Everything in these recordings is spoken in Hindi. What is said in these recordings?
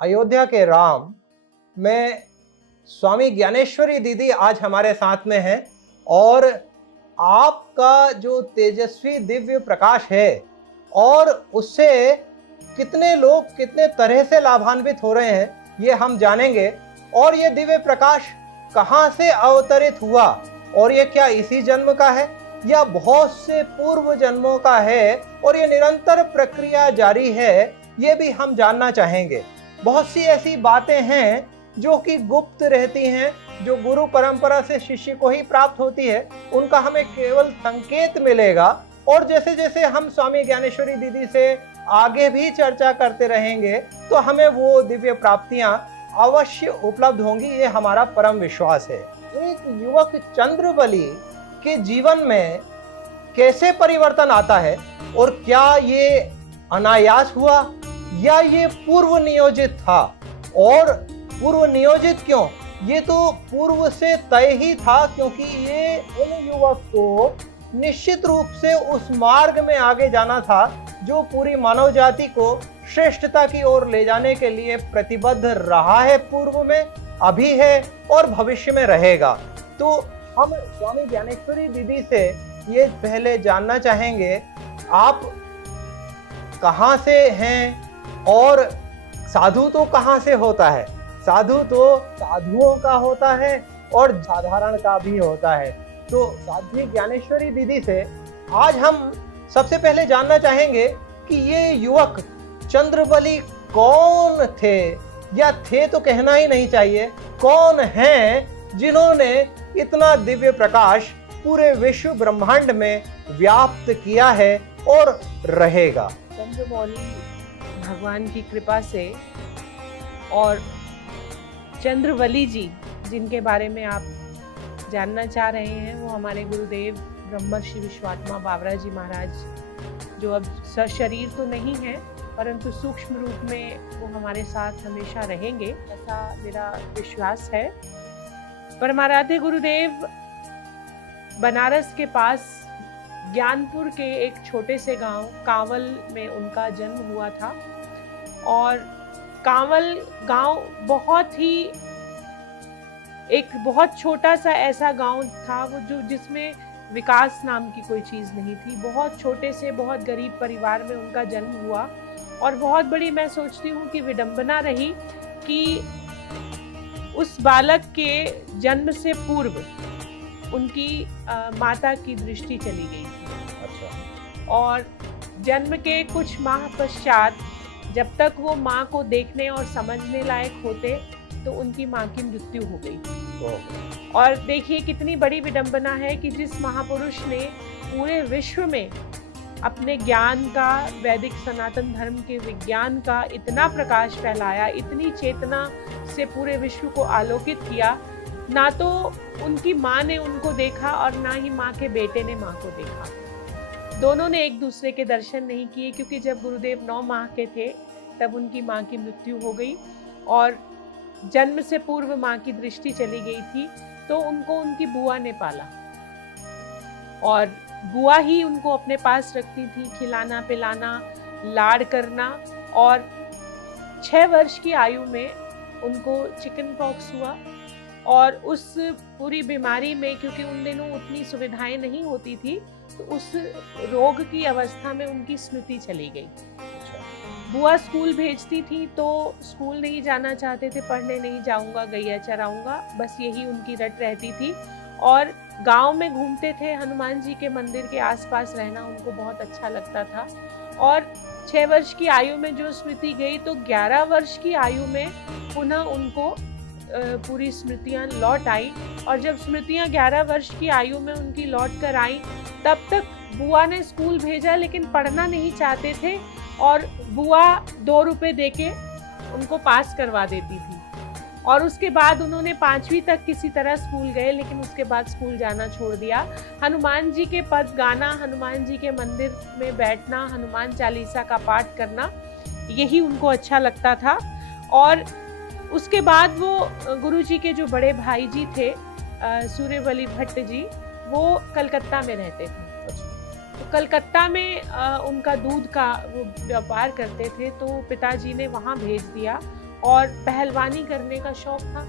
अयोध्या के राम में स्वामी ज्ञानेश्वरी दीदी आज हमारे साथ में है और आपका जो तेजस्वी दिव्य प्रकाश है और उससे कितने लोग कितने तरह से लाभान्वित हो रहे हैं ये हम जानेंगे। और ये दिव्य प्रकाश कहाँ से अवतरित हुआ और ये क्या इसी जन्म का है या बहुत से पूर्व जन्मों का है और ये निरंतर प्रक्रिया जारी है, ये भी हम जानना चाहेंगे। बहुत सी ऐसी बातें हैं जो कि गुप्त रहती हैं, जो गुरु परंपरा से शिष्य को ही प्राप्त होती है, उनका हमें केवल संकेत मिलेगा। और जैसे जैसे हम स्वामी ज्ञानेश्वरी दीदी से आगे भी चर्चा करते रहेंगे तो हमें वो दिव्य प्राप्तियां अवश्य उपलब्ध होंगी, ये हमारा परम विश्वास है। एक युवक चंद्रबली के जीवन में कैसे परिवर्तन आता है और क्या ये अनायास हुआ या ये पूर्व नियोजित था? और पूर्व नियोजित क्यों? ये तो पूर्व से तय ही था, क्योंकि ये उन युवक को निश्चित रूप से उस मार्ग में आगे जाना था जो पूरी मानव जाति को श्रेष्ठता की ओर ले जाने के लिए प्रतिबद्ध रहा है, पूर्व में, अभी है और भविष्य में रहेगा। तो हम स्वामी ज्ञानेश्वरी दीदी से ये पहले जानना चाहेंगे, आप कहाँ से हैं और साधु तो कहाँ से होता है? साधु तो साधुओं का होता है और साधारण का भी होता है। तो साध्वी ज्ञानेश्वरी दीदी से आज हम सबसे पहले जानना चाहेंगे कि ये युवक चंद्रबली कौन थे, या थे तो कहना ही नहीं चाहिए, कौन हैं जिन्होंने इतना दिव्य प्रकाश पूरे विश्व ब्रह्मांड में व्याप्त किया है और रहेगा। चंद्रमौली भगवान की कृपा से और चंद्रवली जी जिनके बारे में आप जानना चाह रहे हैं, वो हमारे गुरुदेव ब्रह्मर्षि विश्वात्मा बावरा जी महाराज, जो अब सशरीर तो नहीं है परंतु सूक्ष्म रूप में वो हमारे साथ हमेशा रहेंगे, ऐसा मेरा विश्वास है। परमाराध्य गुरुदेव बनारस के पास ज्ञानपुर के एक छोटे से गांव कांवल में उनका जन्म हुआ था। और कांवल गांव एक बहुत छोटा सा ऐसा गांव था वो जिसमें विकास नाम की कोई चीज़ नहीं थी। बहुत छोटे से बहुत गरीब परिवार में उनका जन्म हुआ और बहुत बड़ी, मैं सोचती हूँ कि विडंबना रही कि उस बालक के जन्म से पूर्व उनकी माता की दृष्टि चली गई थी। अच्छा। और जन्म के कुछ माह पश्चात जब तक वो माँ को देखने और समझने लायक होते तो उनकी माँ की मृत्यु हो गई। और देखिए कितनी बड़ी विडंबना है कि जिस महापुरुष ने पूरे विश्व में अपने ज्ञान का, वैदिक सनातन धर्म के विज्ञान का इतना प्रकाश फैलाया, इतनी चेतना से पूरे विश्व को आलोकित किया, ना तो उनकी माँ ने उनको देखा और ना ही माँ के बेटे ने माँ को देखा। दोनों ने एक दूसरे के दर्शन नहीं किए, क्योंकि जब गुरुदेव 9 माह के थे तब उनकी माँ की मृत्यु हो गई और जन्म से पूर्व माँ की दृष्टि चली गई थी। तो उनको उनकी बुआ ने पाला और बुआ ही उनको अपने पास रखती थी, खिलाना पिलाना, लाड करना। और 6 वर्ष की आयु में उनको चिकन पॉक्स हुआ और उस पूरी बीमारी में, क्योंकि उन दिनों उतनी सुविधाएं नहीं होती थी, तो उस रोग की अवस्था में उनकी स्मृति चली गई। बुआ स्कूल भेजती थी तो स्कूल नहीं जाना चाहते थे, पढ़ने नहीं जाऊंगा, गैया चराऊंगा, बस यही उनकी रट रहती थी। और गांव में घूमते थे, हनुमान जी के मंदिर के आसपास रहना उनको बहुत अच्छा लगता था। और 6 वर्ष की आयु में जो स्मृति गई तो 11 वर्ष की आयु में पुनः उनको पूरी स्मृतियाँ लौट आई। और जब स्मृतियाँ 11 वर्ष की आयु में उनकी लौट कर आई, तब तक बुआ ने स्कूल भेजा लेकिन पढ़ना नहीं चाहते थे और बुआ 2 रुपए देके उनको पास करवा देती थी। और उसके बाद उन्होंने 5वीं तक किसी तरह स्कूल गए, लेकिन उसके बाद स्कूल जाना छोड़ दिया। हनुमान जी के पद गाना, हनुमान जी के मंदिर में बैठना, हनुमान चालीसा का पाठ करना, यही उनको अच्छा लगता था। और उसके बाद वो गुरु जी के जो बड़े भाई जी थे सूर्यवली भट्ट जी, वो कलकत्ता में रहते थे। तो कलकत्ता में उनका दूध का वो व्यापार करते थे, तो पिताजी ने वहाँ भेज दिया और पहलवानी करने का शौक था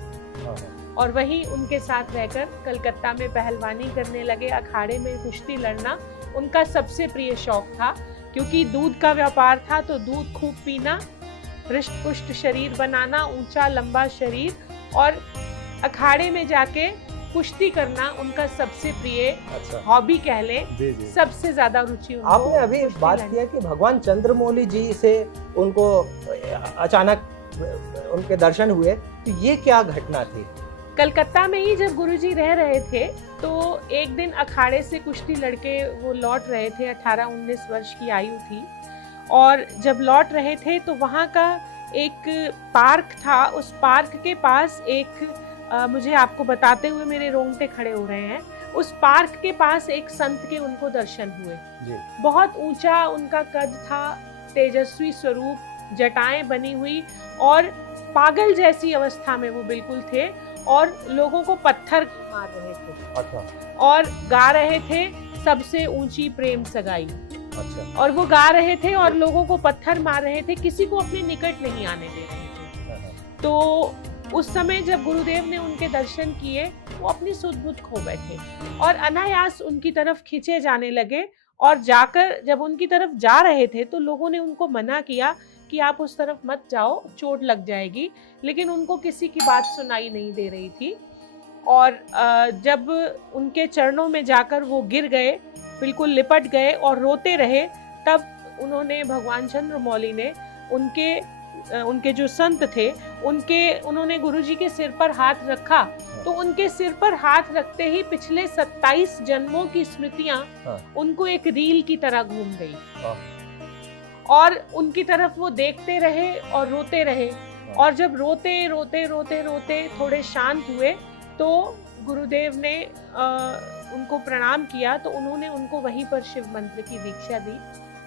और वहीं उनके साथ रहकर कलकत्ता में पहलवानी करने लगे। अखाड़े में कुश्ती लड़ना उनका सबसे प्रिय शौक था, क्योंकि दूध का व्यापार था तो दूध खूब पीना, हृष्ट पुष्ट शरीर बनाना, ऊंचा लंबा शरीर और अखाड़े में जाके कुश्ती करना उनका सबसे प्रिय हॉबी कह ले। सबसे ज्यादा रुचि उनको। आपने अभी बात किया कि भगवान चंद्रमौली जी से उनको अचानक उनके दर्शन हुए, तो ये क्या घटना थी? कलकत्ता में ही जब गुरुजी रह रहे थे तो एक दिन अखाड़े से कुश्ती लड़के वो लौट रहे थे, 18-19 वर्ष की आयु थी, और जब लौट रहे थे तो वहाँ का एक पार्क था। उस पार्क के पास एक मुझे आपको बताते हुए मेरे रोंगटे खड़े हो रहे हैं, उस पार्क के पास एक संत के उनको दर्शन हुए जी। बहुत ऊंचा उनका कद था, तेजस्वी स्वरूप, जटाएं बनी हुई और पागल जैसी अवस्था में वो बिल्कुल थे और लोगों को पत्थर मार रहे थे। अच्छा। और गा रहे थे सबसे ऊंची प्रेम सगाई। अच्छा। और वो गा रहे थे और लोगों को पत्थर मार रहे थे, किसी को अपने निकट नहीं आने दे रहे थे। तो उस समय जब गुरुदेव ने उनके दर्शन किए, वो अपनी सुध-बुध खो बैठे और अनायास उनकी तरफ खींचे जाने लगे और जाकर जब उनकी तरफ जा रहे थे तो लोगों ने उनको मना किया कि आप उस तरफ मत जाओ, चोट लग जाएगी, लेकिन उनको किसी की बात सुनाई नहीं दे रही थी। और जब उनके चरणों में जाकर वो गिर गए, बिल्कुल लिपट गए और रोते रहे, तब उन्होंने भगवान चंद्रमौली ने उनके जो संत थे उन्होंने गुरुजी के सिर पर हाथ रखा, तो उनके सिर पर हाथ रखते ही पिछले 27 जन्मों की स्मृतियां उनको एक रील की तरह घूम गई और उनकी तरफ वो देखते रहे और रोते रहे। और जब रोते थोड़े शांत हुए तो गुरुदेव ने उनको प्रणाम किया, तो उन्होंने उनको वहीं पर शिव मंत्र की दीक्षा दी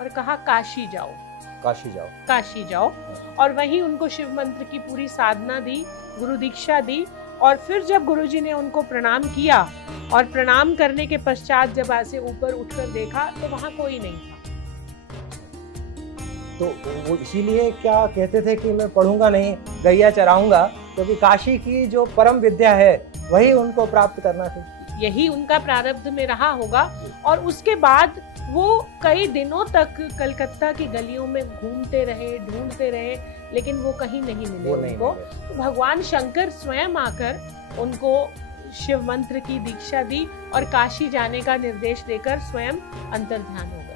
और कहा काशी जाओ। और वहीं उनको शिव मंत्र की पूरी साधना दी, गुरु दीक्षा दी। और फिर जब गुरुजी ने उनको प्रणाम किया और प्रणाम करने के पश्चात जब ऐसे ऊपर उठकर देखा तो वहां कोई नहीं था। तो वो इसीलिए क्या कहते थे कि मैं पढ़ूंगा नहीं, गैया चराऊंगा, क्योंकि काशी की जो परम विद्या है वही उनको प्राप्त करना थी। यही उनका प्रारब्ध में रहा होगा। और उसके बाद वो कई दिनों तक कलकत्ता की गलियों में घूमते रहे, ढूंढते रहे, लेकिन वो कहीं नहीं मिले उनको। तो भगवान शंकर स्वयं आकर उनको शिव मंत्र की दीक्षा दी और काशी जाने का निर्देश देकर स्वयं अंतर्ध्यान हो गए।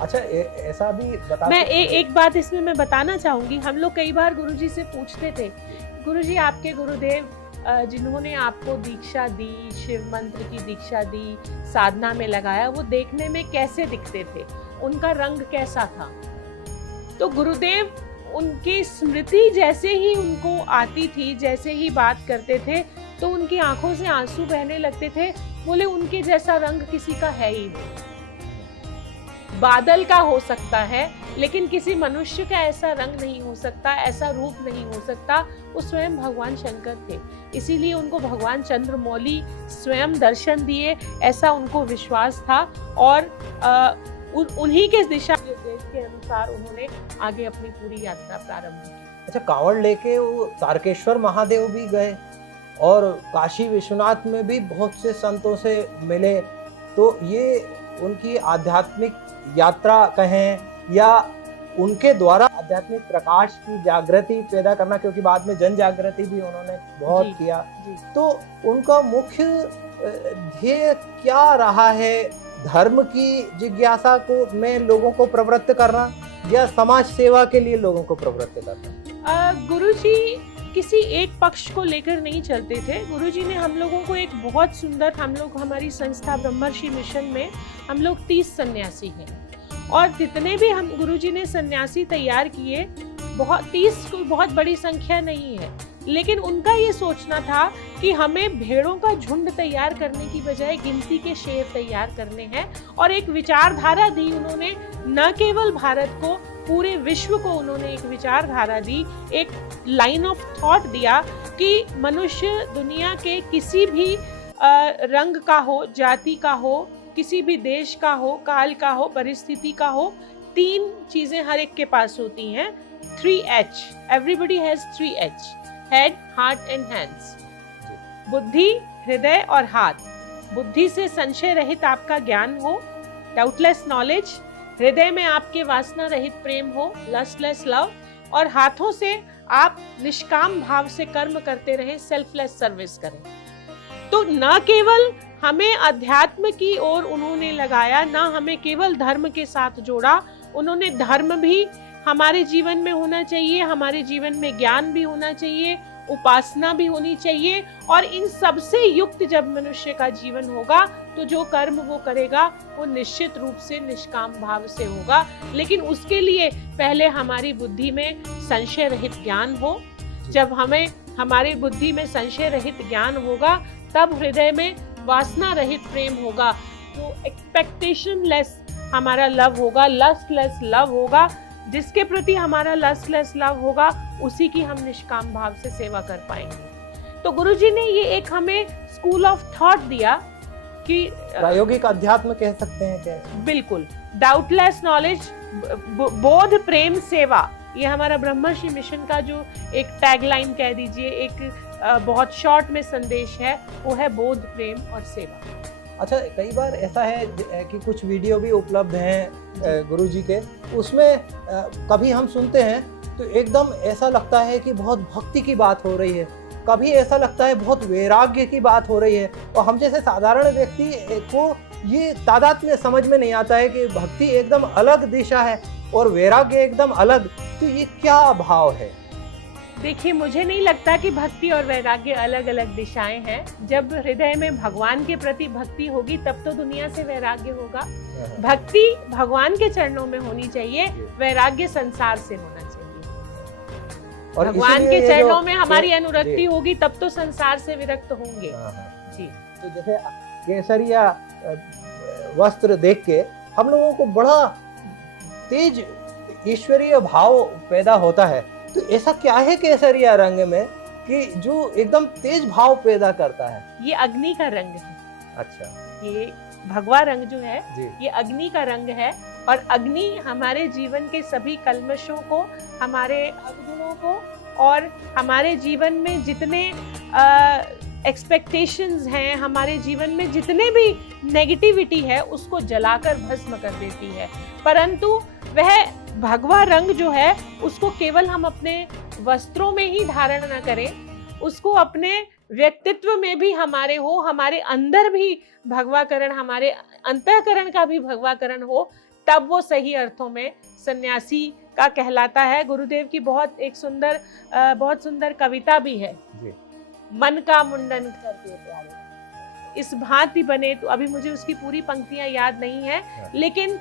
अच्छा, ऐसा भी बता मैं एक बात इसमें मैं बताना चाहूंगी। हम लोग कई बार गुरुजी से पूछते थे, गुरुजी आपके गुरुदेव जिन्होंने आपको दीक्षा दी, शिव मंत्र की दीक्षा दी, साधना में लगाया, वो देखने में कैसे दिखते थे, उनका रंग कैसा था? तो गुरुदेव उनकी स्मृति जैसे ही उनको आती थी, जैसे ही बात करते थे, तो उनकी आंखों से आंसू बहने लगते थे। बोले उनके जैसा रंग किसी का है ही नहीं। बादल का हो सकता है, लेकिन किसी मनुष्य का ऐसा रंग नहीं हो सकता, ऐसा रूप नहीं हो सकता। वो स्वयं भगवान शंकर थे, इसीलिए उनको भगवान चंद्रमौली स्वयं दर्शन दिए, ऐसा उनको विश्वास था। और उन्हीं के दिशा निर्देश के अनुसार उन्होंने आगे अपनी पूरी यात्रा प्रारंभ की। अच्छा, कांवड़ लेके वो तारकेश्वर महादेव भी गए और काशी विश्वनाथ में भी बहुत से संतों से मिले। तो ये उनकी आध्यात्मिक यात्रा कहें या उनके द्वारा आध्यात्मिक प्रकाश की जागृति पैदा करना, क्योंकि बाद में जन जागृति भी उन्होंने बहुत किया। तो उनका मुख्य ध्येय क्या रहा है? धर्म की जिज्ञासा को में लोगों को प्रवृत्त करना या समाज सेवा के लिए लोगों को प्रवृत्त करना? गुरुजी किसी एक पक्ष को लेकर नहीं चलते थे। गुरुजी ने हम लोगों को एक बहुत सुंदर, हमारी संस्था ब्रह्मर्षि मिशन में हम लोग 30 सन्यासी हैं और जितने भी हम गुरुजी ने सन्यासी तैयार किए, 30 कोई बहुत बड़ी संख्या नहीं है, लेकिन उनका ये सोचना था कि हमें भेड़ों का झुंड तैयार करने की बजाय गिनती के शेर तैयार करने हैं। और एक विचारधारा दी उन्होंने, न केवल भारत को, पूरे विश्व को उन्होंने एक विचारधारा दी, एक लाइन ऑफ थॉट दिया कि मनुष्य दुनिया के किसी भी रंग का हो, जाति का हो, किसी भी देश का हो, काल का हो, परिस्थिति का हो, 3 चीजें हर एक के पास होती हैं। 3H, everybody has 3H, head, heart and hands. बुद्धि, हृदय और हाथ। बुद्धि से संशय रहित आपका ज्ञान हो, डाउटलेस नॉलेज। हृदय में आपके वासना रहित प्रेम हो, लस्टलेस लव। और हाथों से आप निष्काम भाव से कर्म करते रहें, सेल्फलेस सर्विस करें। तो न केवल हमें अध्यात्म की ओर उन्होंने लगाया, ना हमें केवल धर्म के साथ जोड़ा, उन्होंने धर्म भी हमारे जीवन में होना चाहिए, हमारे जीवन में ज्ञान भी होना चाहिए, उपासना भी होनी चाहिए। और इन सब से युक्त जब मनुष्य का जीवन होगा तो जो कर्म वो करेगा वो निश्चित रूप से निष्काम भाव से होगा। लेकिन उसके लिए पहले हमारी बुद्धि में संशय रहित ज्ञान हो। जब हमारी बुद्धि में संशय रहित ज्ञान होगा तब हृदय में वासना रहित प्रेम होगा, तो एक्सपेक्टेशन लेस हमारा लव होगा, लस्टलेस लव होगा। जिसके प्रति हमारा लस्टलेस लव होगा उसी की हम निष्काम भाव से सेवा कर पाएंगे। तो गुरुजी ने ये एक हमें स्कूल ऑफ थॉट दिया कि प्रायोगिक अध्यात्म कह सकते हैं क्या? बिल्कुल। डाउटलेस नॉलेज, बोध, प्रेम, सेवा, ये हमारा ब्रह्मर्षि मिशन का जो एक टैगलाइन कह दीजिए, एक बहुत शॉर्ट में संदेश है, वो है बोध, प्रेम और सेवा। अच्छा, कई बार ऐसा है कि कुछ वीडियो भी उपलब्ध हैं गुरुजी के, उसमें कभी हम सुनते हैं तो एकदम ऐसा लगता है कि बहुत भक्ति की बात हो रही है, कभी ऐसा लगता है बहुत वैराग्य की बात हो रही है, और हम जैसे साधारण व्यक्ति को ये तादाद में समझ में नहीं आता है कि भक्ति एकदम अलग दिशा है और वैराग्य एकदम अलग, तो ये क्या भाव है? देखिए, मुझे नहीं लगता कि भक्ति और वैराग्य अलग अलग दिशाएं हैं। जब हृदय में भगवान के प्रति भक्ति होगी तब तो दुनिया से वैराग्य होगा। भक्ति भगवान के चरणों में होनी चाहिए, वैराग्य संसार से होना चाहिए। और भगवान के चरणों में हमारी अनुरक्ति होगी तब तो संसार से विरक्त होंगे। जी। तो जैसे केसरिया वस्त्र देख के हम लोगों को बड़ा तेज ईश्वरीय भाव पैदा होता है, तो ऐसा क्या है केसरिया रंग में कि जो एकदम तेज भाव पैदा करता है? ये अग्नि का रंग है। अच्छा। ये भगवा रंग जो है ये अग्नि का रंग है, और अग्नि हमारे जीवन के सभी कल्मशों को, हमारे अवगुणों को और हमारे जीवन में जितने एक्सपेक्टेशंस हैं, हमारे जीवन में जितने भी नेगेटिविटी है उसको जलाकर भस्म कर देती है। परंतु वह भगवा रंग जो है उसको केवल हम अपने वस्त्रों में ही धारण न करें, उसको अपने व्यक्तित्व में भी हमारे हो, हमारे अंदर भी भगवाकरण, हमारे अंतःकरण का भी भगवाकरण हो, तब वो सही अर्थों में सन्यासी का कहलाता है। गुरुदेव की बहुत सुंदर कविता भी है जी। मन का मुंडन करके प्यारे इस भांति बने, तो अभी मुझे उसकी पूरी पंक्तियां याद नहीं है, लेकिन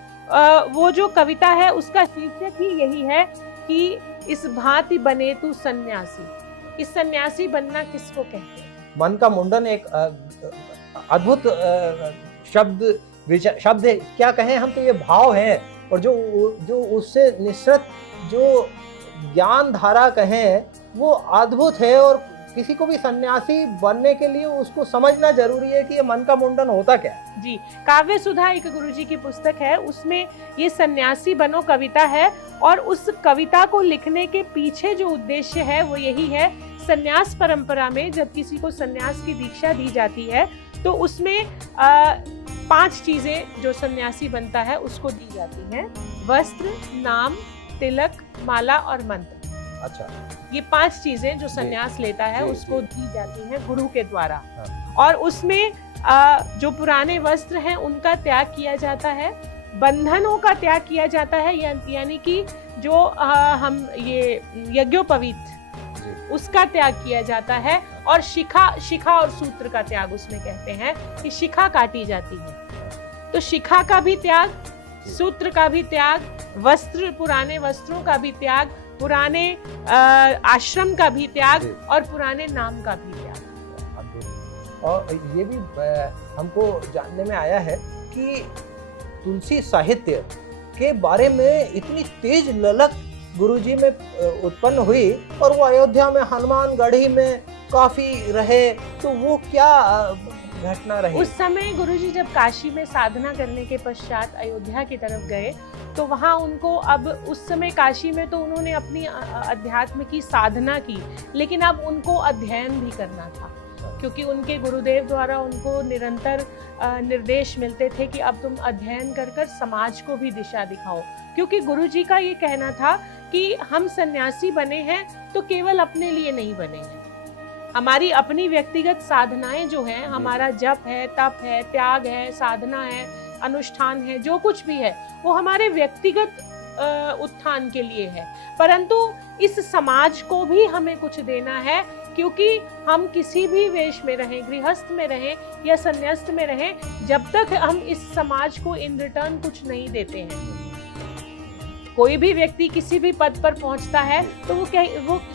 वो जो कविता है उसका शीर्षक ही यही है कि इस भांति बने तू सन्यासी। इस सन्यासी बनना किसको कहते हैं? मन का मुंडन एक अद्भुत शब्द है, क्या कहें हम, तो ये भाव है, और जो उससे निश्चित जो ज्ञान धारा कहें वो अद्भुत है। और किसी को भी सन्यासी बनने के लिए उसको समझना जरूरी है कि ये मन का मुंडन होता क्या है। जी, काव्य सुधा एक गुरुजी की पुस्तक है, उसमें ये सन्यासी बनो कविता है, और उस कविता को लिखने के पीछे जो उद्देश्य है वो यही है। सन्यास परंपरा में जब किसी को सन्यास की दीक्षा दी जाती है तो उसमें 5 चीजें जो सन्यासी बनता है उसको दी जाती हैं: वस्त्र, नाम, तिलक, माला और मंत्र। अच्छा। ये 5 चीजें जो सन्यास लेता है उसको दी जाती हैं गुरु के द्वारा। और उसमें जो पुराने वस्त्र हैं उनका त्याग किया जाता है, बंधनों का त्याग किया जाता है, यानी कि जो हम ये यज्ञोपवीत उसका त्याग किया जाता है, और शिखा और सूत्र का त्याग उसमें कहते हैं कि शिखा काटी जाती है। तो शिखा का भी त्याग, सूत्र का भी त्याग, वस्त्र, पुराने वस्त्रों का भी त्याग, पुराने आश्रम का भी त्याग और पुराने नाम का भी त्याग। और ये भी हमको जानने में आया है कि तुलसी साहित्य के बारे में इतनी तेज ललक गुरुजी में उत्पन्न हुई, और वो अयोध्या में हनुमानगढ़ी में काफी रहे, तो वो क्या घटना रही? उस समय गुरुजी जब काशी में साधना करने के पश्चात अयोध्या की तरफ गए तो वहाँ उनको अब उस समय काशी में तो उन्होंने अपनी अध्यात्म की साधना की, लेकिन अब उनको अध्ययन भी करना था, क्योंकि उनके गुरुदेव द्वारा उनको निरंतर निर्देश मिलते थे कि अब तुम अध्ययन कर कर समाज को भी दिशा दिखाओ। क्योंकि गुरुजी का ये कहना था कि हम सन्यासी बने हैं तो केवल अपने लिए नहीं बने हैं, हमारी अपनी व्यक्तिगत साधनाएं जो हैं, हमारा जप है, तप है, त्याग है, साधना है, अनुष्ठान है, जो कुछ भी है वो हमारे व्यक्तिगत उत्थान के लिए है, परंतु इस समाज को भी हमें कुछ देना है, क्योंकि हम किसी भी वेश में रहें, गृहस्थ में रहें या संन्यास्त में रहें, जब तक हम इस समाज को इन रिटर्न कुछ नहीं देते हैं। कोई भी व्यक्ति किसी भी पद पर पहुंचता है तो वो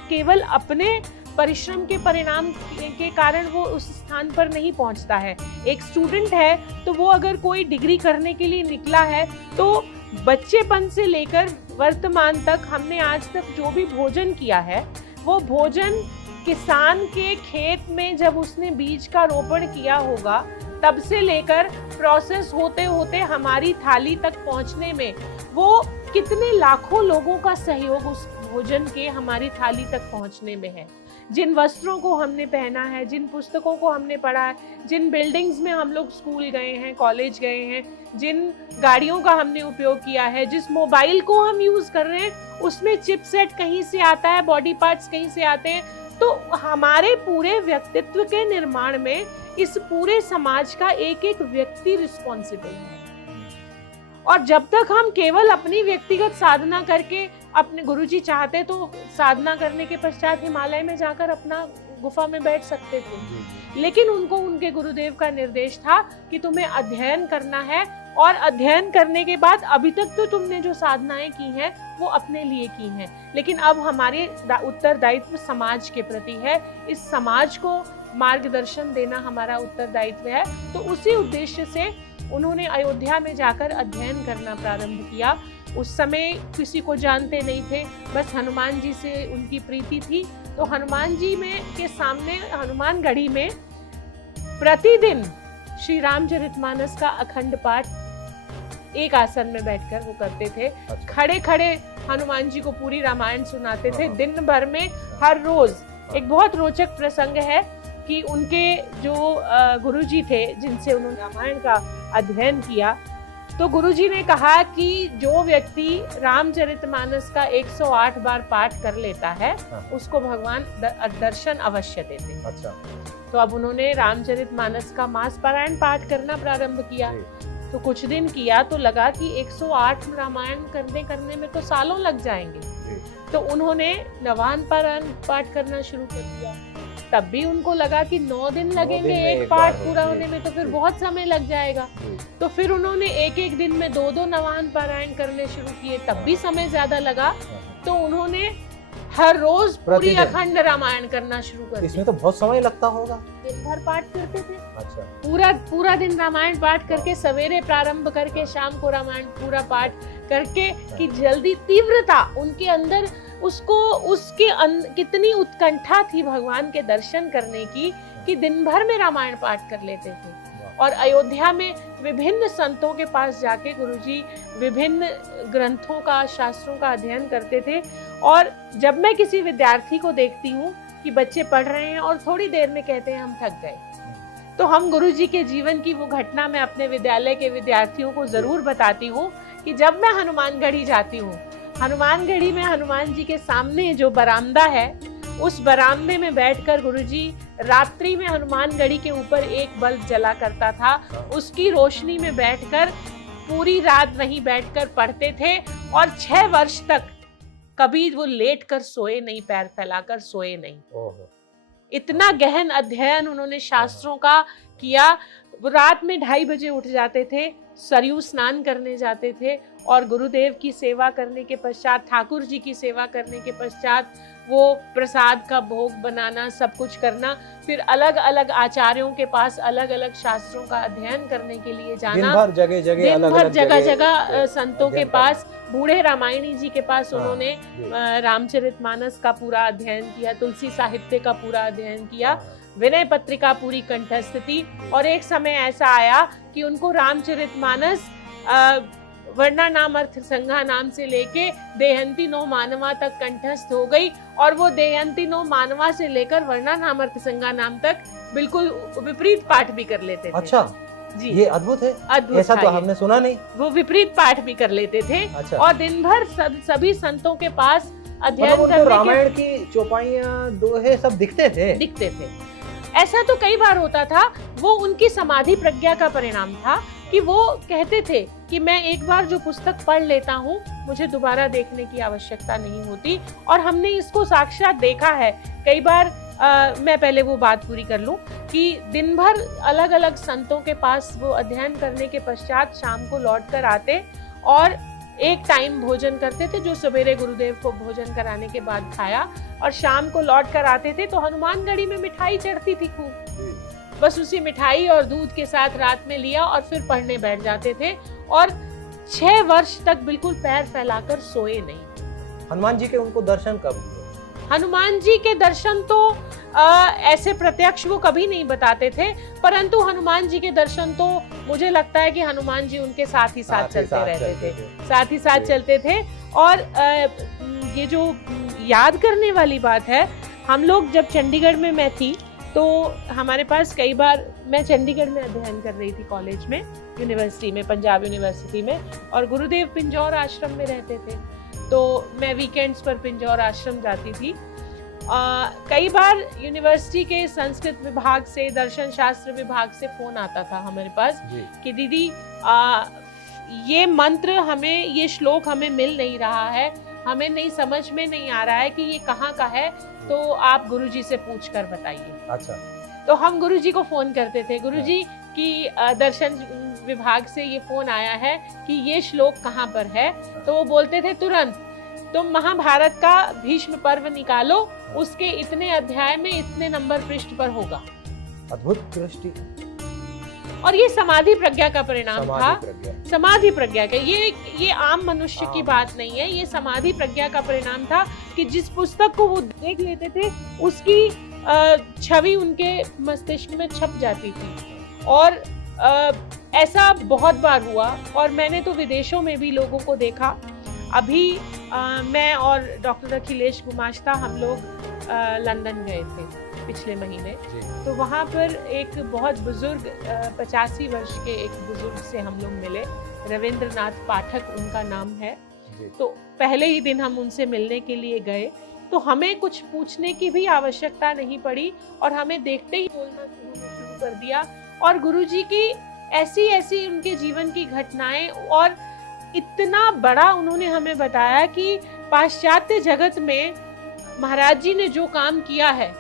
केवल अपने परिश्रम के परिणाम के कारण वो उस स्थान पर नहीं पहुंचता है। एक स्टूडेंट है तो वो अगर कोई डिग्री करने के लिए निकला है तो बच्चेपन से लेकर वर्तमान तक हमने आज तक जो भी भोजन किया है, वो भोजन किसान के खेत में जब उसने बीज का रोपण किया होगा तब से लेकर प्रोसेस होते होते हमारी थाली तक पहुंचने में वो कितने लाखों लोगों का सहयोग उस भोजन के हमारी थाली तक पहुंचने में है। जिन वस्त्रों को हमने पहना है, जिन पुस्तकों को हमने पढ़ा है, जिन बिल्डिंग्स में हम लोग स्कूल गए हैं, कॉलेज गए हैं, जिन गाड़ियों का हमने उपयोग किया है, जिस मोबाइल को हम यूज कर रहे हैं उसमें चिपसेट कहीं से आता है, बॉडी पार्ट्स कहीं से आते हैं, तो हमारे पूरे व्यक्तित्व के निर्माण में इस पूरे समाज का एक एक व्यक्ति रिस्पॉन्सिबल है। और जब तक हम केवल अपनी व्यक्तिगत साधना करके, अपने गुरुजी चाहते तो साधना करने के पश्चात हिमालय में जाकर अपना गुफा में बैठ सकते थे, लेकिन उनको उनके गुरुदेव का निर्देश था कि तुम्हें अध्ययन करना है, और अध्ययन करने के बाद अभी तक तो तुमने जो साधनाएं की हैं वो अपने लिए की हैं, लेकिन अब हमारे उत्तरदायित्व समाज के प्रति है, इस समाज को मार्गदर्शन देना हमारा उत्तरदायित्व है। तो उसी उद्देश्य से उन्होंने अयोध्या में जाकर अध्ययन करना प्रारंभ किया। उस समय किसी को जानते नहीं थे, बस हनुमान जी से उनकी प्रीति थी, तो हनुमान जी में के सामने हनुमान गढ़ी में प्रतिदिन श्री रामचरितमानस का अखंड पाठ एक आसन में बैठकर वो करते थे। खड़े खड़े हनुमान जी को पूरी रामायण सुनाते थे दिन भर में, हर रोज। एक बहुत रोचक प्रसंग है कि उनके जो गुरुजी थे जिनसे उन्होंने रामायण का अध्ययन किया, तो गुरुजी ने कहा कि जो व्यक्ति रामचरितमानस का 108 बार पाठ कर लेता है उसको भगवान दर्शन अवश्य देते। अच्छा। तो अब उन्होंने रामचरितमानस का मास पारायण पाठ करना प्रारंभ किया। तो कुछ दिन किया तो लगा कि 108 रामायण करने में तो सालों लग जाएंगे, तो उन्होंने नवान पारायण पाठ करना शुरू कर दिया। तब भी उनको लगा कि 9 दिन लगेंगे एक पाठ पूरा होने में, तो फिर बहुत समय लग जाएगा। तो फिर उन्होंने एक दिन में 2 नवान पारायण करने शुरू किए, तब भी समय ज्यादा लगा। तो उन्होंने हर रोज पूरी अखंड रामायण करना शुरू कर दिया। इसमें तो बहुत समय लगता होगा। दिन भर पाठ करते थे। अच्छा। पूरा दिन रामायण पाठ करके, सवेरे प्रारंभ करके शाम को रामायण पूरा पाठ करके, कि जल्दी तीव्रता उनके अंदर, कितनी उत्कंठा थी भगवान के दर्शन करने की कि दिन भर में रामायण पाठ कर लेते थे। और अयोध्या में विभिन्न संतों के पास जाके गुरुजी विभिन्न ग्रंथों का, शास्त्रों का अध्ययन करते थे। और जब मैं किसी विद्यार्थी को देखती हूँ कि बच्चे पढ़ रहे हैं और थोड़ी देर में कहते हैं हम थक गए, तो हम गुरुजी के जीवन की वो घटना मैं अपने विद्यालय के विद्यार्थियों को जरूर बताती हूँ कि जब मैं हनुमानगढ़ी जाती हूँ, हनुमानगढ़ी में हनुमान जी के सामने जो बरामदा है, उस बरामदे में बैठकर गुरुजी रात्रि में हनुमानगढ़ी के ऊपर एक बल्ब जला करता था, उसकी रोशनी में बैठकर पूरी रात वहीं बैठकर पढ़ते थे। और 6 वर्ष तक कभी वो लेट कर सोए नहीं, पैर फैलाकर सोए नहीं। इतना गहन अध्ययन उन्होंने शास्त्रों का किया। वो रात में 2:30 बजे उठ जाते थे, सरयू स्नान करने जाते थे, और गुरुदेव की सेवा करने के पश्चात, ठाकुर जी की सेवा करने के पश्चात वो प्रसाद का भोग बनाना, सब कुछ करना, फिर अलग अलग आचार्यों के पास अलग अलग शास्त्रों का अध्ययन करने के लिए जाना। दिन भर जगह जगह संतों के पास, बूढ़े रामायणी जी के पास उन्होंने रामचरितमानस का पूरा अध्ययन किया, तुलसी साहित्य का पूरा अध्ययन किया। विनय पत्रिका पूरी कंठस्थ थी। और एक समय ऐसा आया कि उनको रामचरितमानस वर्णा नाम अर्थ संज्ञा नाम से लेके देहंती नो मानवा तक कंठस्थ हो गई, और वो देहंती नो मानवा से लेकर वर्णा नाम अर्थ संज्ञा नाम तक बिल्कुल विपरीत पाठ भी कर लेते थे। अच्छा जी, ये अद्भुत है, अद्भुत, ऐसा तो हमने सुना नहीं। वो विपरीत पाठ भी कर लेते थे। अच्छा। और दिन भर सभी संतों के पास अध्ययन मतलब करने रामायण की चौपाइयाँ दोहे सब दिखते थे। ऐसा तो कई बार होता था। वो उनकी समाधि प्रज्ञा का परिणाम था कि वो कहते थे कि मैं एक बार जो पुस्तक पढ़ लेता हूँ मुझे दोबारा देखने की आवश्यकता नहीं होती। और हमने इसको साक्षात देखा है कई बार। मैं पहले वो बात पूरी कर लूं कि दिन भर अलग अलग संतों के पास वो अध्ययन करने के पश्चात शाम को लौट कर आते और एक टाइम भोजन करते थे, जो सवेरे गुरुदेव को भोजन कराने के बाद खाया, और शाम को लौट कर आते थे तो हनुमानगढ़ी में मिठाई चढ़ती थी खूब। बस उसी मिठाई और दूध के साथ रात में लिया और फिर पढ़ने बैठ जाते थे, और 6 वर्ष तक बिल्कुल पैर फैलाकर सोए नहीं। हनुमान जी के उनको दर्शन कब हुए? हनुमान जी के दर्शन तो ऐसे प्रत्यक्ष वो कभी नहीं बताते थे, परंतु हनुमान जी के दर्शन तो मुझे लगता है कि हनुमान जी उनके साथ ही साथ चलते रहते थे, साथ ही साथ चलते थे। और ये जो याद करने वाली बात है, हम लोग जब चंडीगढ़ में मैं थी तो हमारे पास कई बार, मैं चंडीगढ़ में अध्ययन कर रही थी कॉलेज में, यूनिवर्सिटी में, पंजाब यूनिवर्सिटी में, और गुरुदेव पिंजौर आश्रम में रहते थे, तो मैं वीकेंड्स पर पिंजौर आश्रम जाती थी। कई बार यूनिवर्सिटी के संस्कृत विभाग से, दर्शन शास्त्र विभाग से फोन आता था हमारे पास कि दीदी ये मंत्र हमें, ये श्लोक हमें मिल नहीं रहा है, हमें नहीं समझ में नहीं आ रहा है कि ये कहाँ का है, तो आप गुरुजी से पूछ कर बताइए। अच्छा। तो हम गुरुजी को फोन करते थे, गुरुजी की दर्शन विभाग से ये फोन आया है कि ये श्लोक कहाँ पर है, तो वो बोलते थे तुरंत तुम महाभारत का भीष्म पर्व निकालो, उसके इतने अध्याय में इतने नंबर पृष्ठ पर होगा। अद्भुत दृष्टि। और ये समाधि प्रज्ञा का परिणाम था। समाधि प्रज्ञा का, ये आम मनुष्य की बात नहीं है, ये समाधि प्रज्ञा का परिणाम था कि जिस पुस्तक को वो देख लेते थे उसकी छवि उनके मस्तिष्क में छप जाती थी। और ऐसा बहुत बार हुआ, और मैंने तो विदेशों में भी लोगों को देखा। अभी मैं और डॉक्टर अखिलेश गुमाश्ता हम लोग लंदन गए थे पिछले महीने, तो वहाँ पर एक बहुत बुजुर्ग 85 वर्ष के एक बुजुर्ग से हम लोग मिले, रविंद्रनाथ पाठक उनका नाम है। तो पहले ही दिन हम उनसे मिलने के लिए गए, तो हमें कुछ पूछने की भी आवश्यकता नहीं पड़ी, और हमें देखते ही बोलना शुरू कर दिया। और गुरुजी की ऐसी ऐसी उनके जीवन की घटनाएं, और इतना बड़ा उन्होंने हमें बताया कि पाश्चात्य जगत में महाराज जी ने जो काम किया है,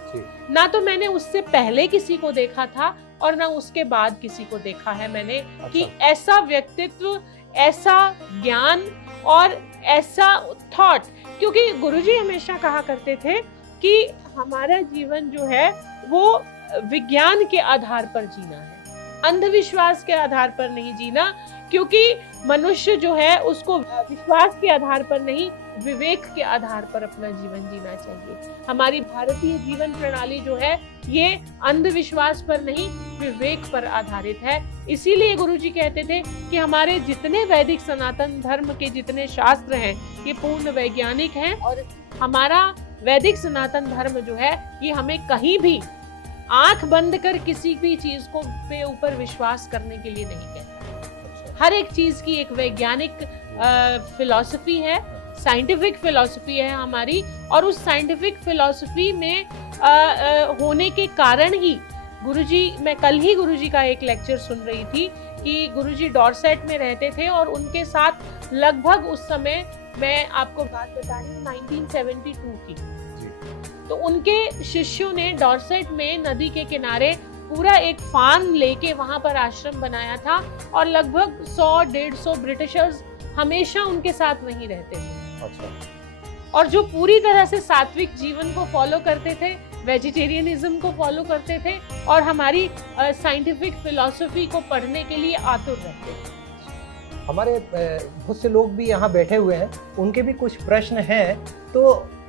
ना तो मैंने उससे पहले किसी को देखा था और ना उसके बाद किसी को देखा है मैंने। अच्छा। कि ऐसा व्यक्तित्व, ऐसा ज्ञान और ऐसा थॉट, क्योंकि गुरुजी हमेशा कहा करते थे कि हमारा जीवन जो है वो विज्ञान के आधार पर जीना है, अंधविश्वास के आधार पर नहीं जीना, क्योंकि मनुष्य जो है उसको विश्वास के आधार पर नहीं, विवेक के आधार पर अपना जीवन जीना चाहिए। हमारी भारतीय जीवन प्रणाली जो है ये अंधविश्वास पर नहीं, विवेक पर आधारित है। इसीलिए गुरुजी कहते थे कि हमारे जितने वैदिक सनातन धर्म के जितने शास्त्र हैं ये पूर्ण वैज्ञानिक हैं, और हमारा वैदिक सनातन धर्म जो है ये हमें कहीं भी आंख बंद कर किसी भी चीज को पे ऊपर विश्वास करने के लिए नहीं कहता। हर एक चीज की एक वैज्ञानिक फिलॉसफी है, साइंटिफिक फिलॉसफी है हमारी, और उस साइंटिफिक फिलॉसफी में होने के कारण ही गुरुजी, मैं कल ही गुरुजी का एक लेक्चर सुन रही थी कि गुरुजी डॉर्सेट में रहते थे, और उनके साथ लगभग उस समय, मैं आपको बात बता रही हूँ 1972 की, तो उनके शिष्यों ने डॉर्सेट में नदी के किनारे पूरा एक फार्म लेके वहां पर आश्रम बनाया था, और लगभग 100-150 ब्रिटिशर्स हमेशा उनके साथ वहीं रहते थे। अच्छा। और जो पूरी तरह से सात्विक जीवन को फॉलो करते थे, वेजिटेरियनिज्म को फॉलो करते थे, और हमारी साइंटिफिक फिलॉसफी को पढ़ने के लिए आतुर रहते थे। हमारे बहुत से लोग भी यहाँ बैठे हुए हैं, उनके भी कुछ प्रश्न हैं, तो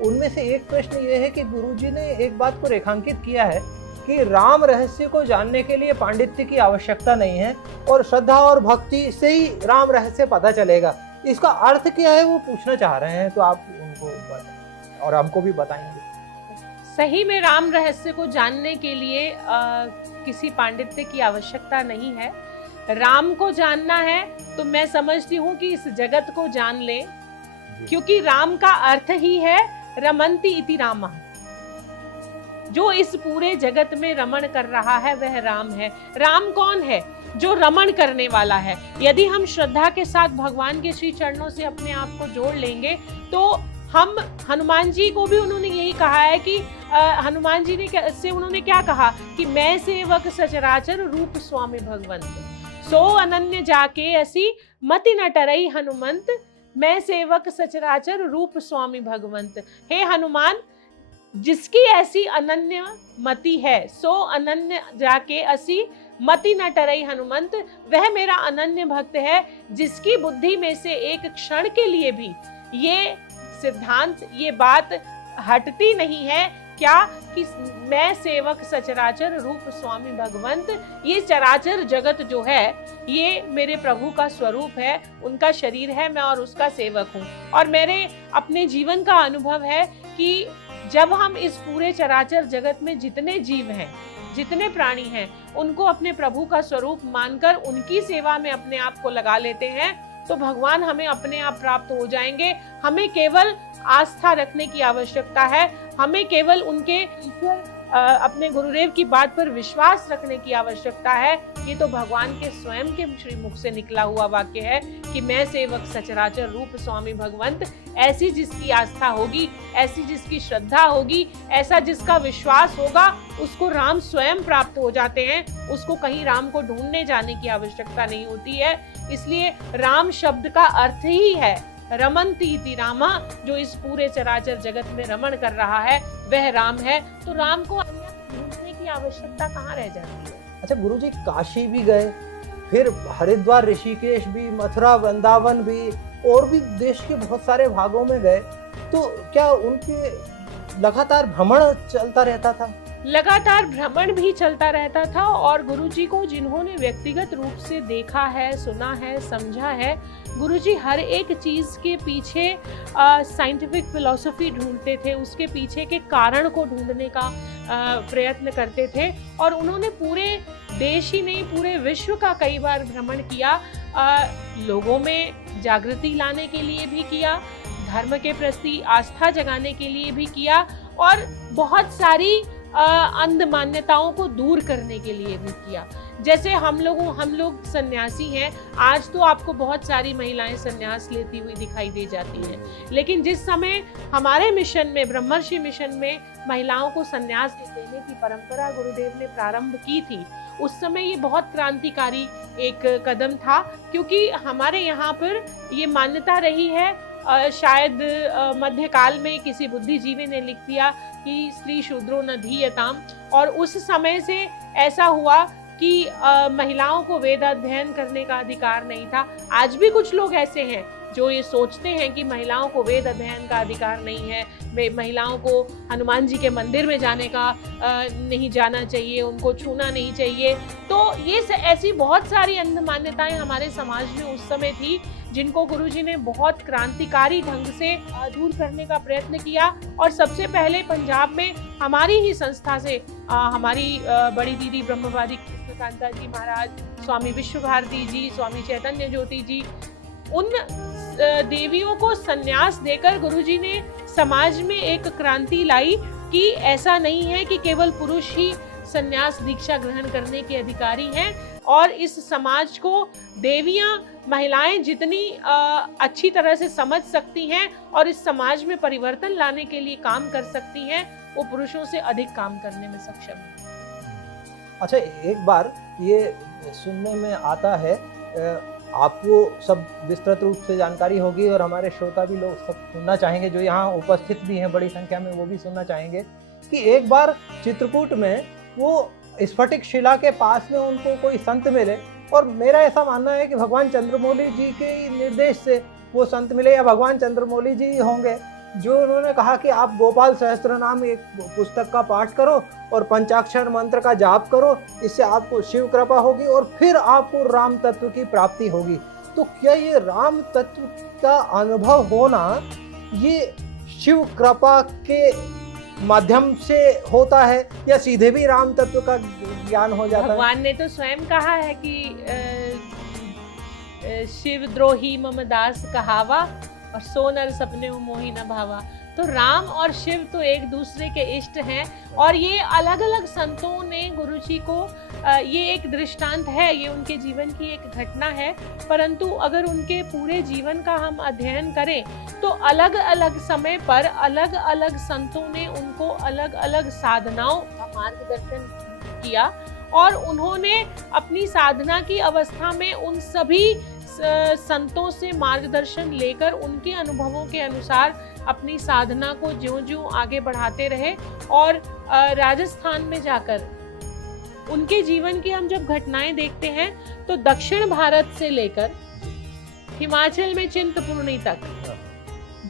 उनमें से एक प्रश्न ये है कि गुरुजी ने एक बात को रेखांकित किया है कि राम रहस्य को जानने के लिए पांडित्य की आवश्यकता नहीं है और श्रद्धा और भक्ति से ही राम रहस्य पता चलेगा। इसका अर्थ क्या है वो पूछना चाह रहे हैं, तो आप उनको बताएं और हमको भी बताएंगे। सही में राम रहस्य को जानने के लिए किसी पांडित्य की आवश्यकता नहीं है। राम को जानना है तो मैं समझती हूँ कि इस जगत को जान ले, क्योंकि राम का अर्थ ही है रमन्ति इति रामः। जो इस पूरे जगत में रमण कर रहा है वह राम है। राम कौन है? जो रमण करने वाला है। यदि हम श्रद्धा के साथ भगवान के श्री चरणों से अपने आप को जोड़ लेंगे तो हम, हनुमान जी को भी उन्होंने यही कहा है कि हनुमान जी ने से उन्होंने क्या कहा कि मैं सेवक सचराचर रूप स्वामी भगवंत, सो अनन्य जाके असी मति न टरई हनुमंत, मैं सेवक सचराचर रूप स्वामी भगवंत। हे हनुमान, जिसकी ऐसी अनन्य मति है, सो अनन्य जाके असी मति न टरई हनुमंत, वह मेरा अनन्य भक्त है, जिसकी बुद्धि में से एक क्षण के लिए भी ये सिद्धांत, ये बात हटती नहीं है क्या कि मैं सेवक सचराचर रूप स्वामी भगवंत। ये चराचर जगत जो है ये मेरे प्रभु का स्वरूप है, उनका शरीर है, मैं और उसका सेवक हूँ। और मेरे अपने जीवन का अनुभव है कि जब हम इस पूरे चराचर जगत में जितने जीव हैं, जितने प्राणी हैं, उनको अपने प्रभु का स्वरूप मानकर उनकी सेवा में अपने आप को लगा लेते हैं तो भगवान हमें अपने आप प्राप्त हो जाएंगे। हमें केवल आस्था रखने की आवश्यकता है, हमें केवल उनके ईश्वर अपने गुरुदेव की बात पर विश्वास रखने की आवश्यकता है। ये तो भगवान के स्वयं के श्रीमुख से निकला हुआ वाक्य है कि मैं सेवक सचराचर रूप स्वामी भगवंत। ऐसी जिसकी आस्था होगी, ऐसी जिसकी श्रद्धा होगी, ऐसा जिसका विश्वास होगा, उसको राम स्वयं प्राप्त हो जाते हैं। उसको कहीं राम को ढूंढने जाने की आवश्यकता नहीं होती है। इसलिए राम शब्द का अर्थ ही है रमन्ति इति रामा। जो इस पूरे चराचर जगत में रमण कर रहा है वह राम है। तो राम को ढूंढने की आवश्यकता कहाँ रह जाती है? अच्छा गुरुजी, काशी भी गए, फिर हरिद्वार, ऋषिकेश भी, मथुरा, वृंदावन भी, और भी देश के बहुत सारे भागों में गए, तो क्या उनके लगातार भ्रमण चलता रहता था? लगातार भ्रमण भी चलता रहता था। और गुरुजी को जिन्होंने व्यक्तिगत रूप से देखा है, सुना है, समझा है, गुरुजी हर एक चीज़ के पीछे साइंटिफिक फिलॉसफी ढूंढते थे, उसके पीछे के कारण को ढूंढने का प्रयत्न करते थे। और उन्होंने पूरे देश ही नहीं, पूरे विश्व का कई बार भ्रमण किया। लोगों में जागृति लाने के लिए भी किया, धर्म के प्रति आस्था जगाने के लिए भी किया, और बहुत सारी अंध मान्यताओं को दूर करने के लिए भी किया। जैसे हम लोग सन्यासी हैं, आज तो आपको बहुत सारी महिलाएं सन्यास लेती हुई दिखाई दे जाती हैं, लेकिन जिस समय हमारे मिशन में, ब्रह्मर्षि मिशन में, महिलाओं को सन्यास देने की परंपरा गुरुदेव ने प्रारंभ की थी, उस समय ये बहुत क्रांतिकारी एक कदम था। क्योंकि हमारे यहाँ पर ये मान्यता रही है, शायद मध्यकाल में किसी बुद्धिजीवी ने लिख दिया कि स्त्री शूद्रो न धीयताम, और उस समय से ऐसा हुआ कि महिलाओं को वेद अध्ययन करने का अधिकार नहीं था। आज भी कुछ लोग ऐसे हैं जो ये सोचते हैं कि महिलाओं को वेद अध्ययन का अधिकार नहीं है, महिलाओं को हनुमान जी के मंदिर में जाने का नहीं जाना चाहिए, उनको छूना नहीं चाहिए। तो ये ऐसी बहुत सारी अंध मान्यताएं हमारे समाज में उस समय थी, जिनको गुरुजी ने बहुत क्रांतिकारी ढंग से दूर करने का प्रयत्न किया। और सबसे पहले पंजाब में हमारी ही संस्था से हमारी बड़ी दीदी ब्रह्मवादी कृष्णकांता जी महाराज, स्वामी विश्व भारती जी, स्वामी चैतन्य ज्योति जी, उन देवियों को सन्यास देकर गुरुजी ने समाज में एक क्रांति लाई कि ऐसा नहीं है कि केवल पुरुष ही सन्यास दीक्षा ग्रहण करने के अधिकारी हैं, और इस समाज को देवियां, महिलाएं जितनी अच्छी तरह से समझ सकती हैं और इस समाज में परिवर्तन लाने के लिए काम कर सकती हैं, वो पुरुषों से अधिक काम करने में सक्षम हैं। अच्छा, एक बार ये सुनने में आता है, आपको सब विस्तृत रूप से जानकारी होगी और हमारे श्रोता भी लोग सब सुनना चाहेंगे, जो यहाँ उपस्थित भी हैं बड़ी संख्या में, वो भी सुनना चाहेंगे कि एक बार चित्रकूट में वो स्फटिक शिला के पास में उनको कोई संत मिले, और मेरा ऐसा मानना है कि भगवान चंद्रमौली जी के निर्देश से वो संत मिले, या भगवान चंद्रमौली जी होंगे, जो उन्होंने कहा कि आप गोपाल सहस्त्रनाम एक पुस्तक का पाठ करो और पंचाक्षर मंत्र का जाप करो, इससे आपको शिव कृपा होगी और फिर आपको राम तत्व की प्राप्ति होगी। तो क्या ये राम तत्व का अनुभव होना ये शिव कृपा के माध्यम से होता है या सीधे भी राम तत्व का ज्ञान हो जाता है? भगवान ने तो स्वयं कहा है कि शिव द्रोही मम दास कहावा और सो नर सपने मोहि न भावा। तो राम और शिव तो एक दूसरे के इष्ट हैं और ये अलग अलग संतों ने गुरुजी को ये एक दृष्टांत है, ये उनके जीवन की एक घटना है। परंतु अगर उनके पूरे जीवन का हम अध्ययन करें तो अलग अलग समय पर अलग अलग संतों ने उनको अलग अलग साधनाओं का मार्गदर्शन किया और उन्होंने अपनी साधना की अवस्था में उन सभी संतों से मार्गदर्शन लेकर उनके अनुभवों के अनुसार अपनी साधना को ज्यों-ज्यों आगे बढ़ाते रहे। और राजस्थान में जाकर उनके जीवन की हम जब घटनाएं देखते हैं तो दक्षिण भारत से लेकर हिमाचल में चिंतपूर्णी तक,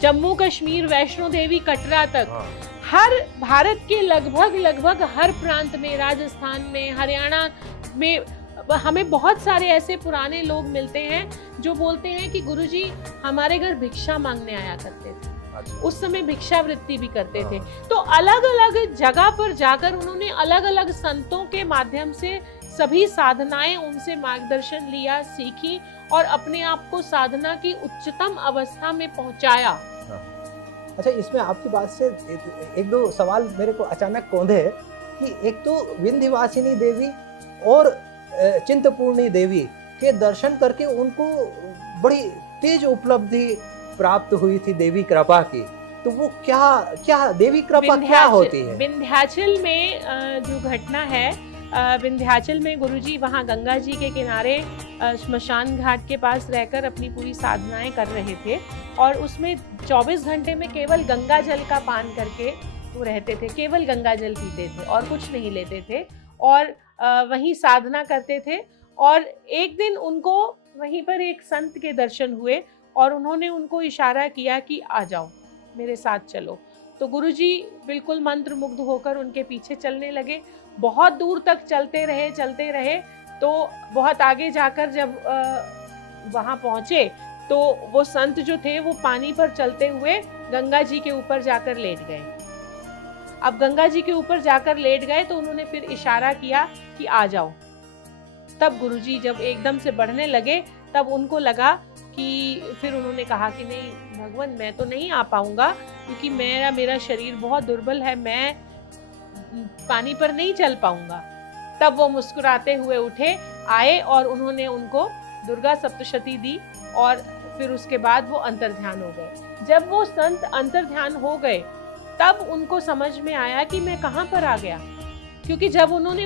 जम्मू कश्मीर वैष्णो देवी कटरा तक, हर भारत के लगभग हर प्रांत में, राजस्थान में, हरियाणा में हमें बहुत सारे ऐसे पुराने लोग मिलते हैं जो बोलते हैं कि गुरुजी हमारे घर भिक्षा मांगने आया करते थे। उस समय भिक्षावृत्ति भी करते थे। तो अलग अलग जगह पर जाकर उन्होंने अलग अलग संतों के माध्यम से सभी साधनाएं उनसे मार्गदर्शन लिया, सीखी और अपने आप को साधना की उच्चतम अवस्था में पहुंचाया। अच्छा, इसमें आपकी बात से एक दो सवाल मेरे को अचानक कौंधे कि एक तो विंध्यवासिनी देवी और चिंतपूर्णी देवी के दर्शन करके उनको बड़ी तेज उपलब्धि प्राप्त हुई थी देवी कृपा की। तो वो क्या देवी कृपा क्या होती है? विंध्याचल में जो घटना है, विंध्याचल में गुरुजी वहाँ गंगा जी के किनारे श्मशान घाट के पास रहकर अपनी पूरी साधनाएं कर रहे थे और उसमें 24 घंटे में केवल गंगा जल का पान करके वो रहते थे, केवल गंगा जल पीते थे और कुछ नहीं लेते थे और वहीं साधना करते थे। और एक दिन उनको वहीं पर एक संत के दर्शन हुए और उन्होंने उनको इशारा किया कि आ जाओ मेरे साथ चलो। तो गुरुजी बिल्कुल मंत्र मुग्ध होकर उनके पीछे चलने लगे। बहुत दूर तक चलते रहे तो बहुत आगे जाकर जब वहाँ पहुँचे तो वो संत जो थे वो पानी पर चलते हुए गंगा जी के ऊपर जाकर लेट गए। अब गंगा जी के ऊपर जाकर लेट गए तो उन्होंने फिर इशारा किया कि आ जाओ। तब गुरुजी जब एकदम से बढ़ने लगे तब उनको लगा कि फिर उन्होंने कहा कि नहीं भगवान, मैं तो नहीं आ पाऊंगा क्योंकि मेरा शरीर बहुत दुर्बल है, मैं पानी पर नहीं चल पाऊंगा। तब वो मुस्कुराते हुए उठे, आए और उन्होंने उनको दुर्गा सप्तशती दी और फिर उसके बाद वो अंतर्ध्यान हो गए। जब वो संत अंतर्ध्यान हो गए तब उनको समझ में आया कि मैं कहाँ पर आ गया, क्योंकि जब उन्होंने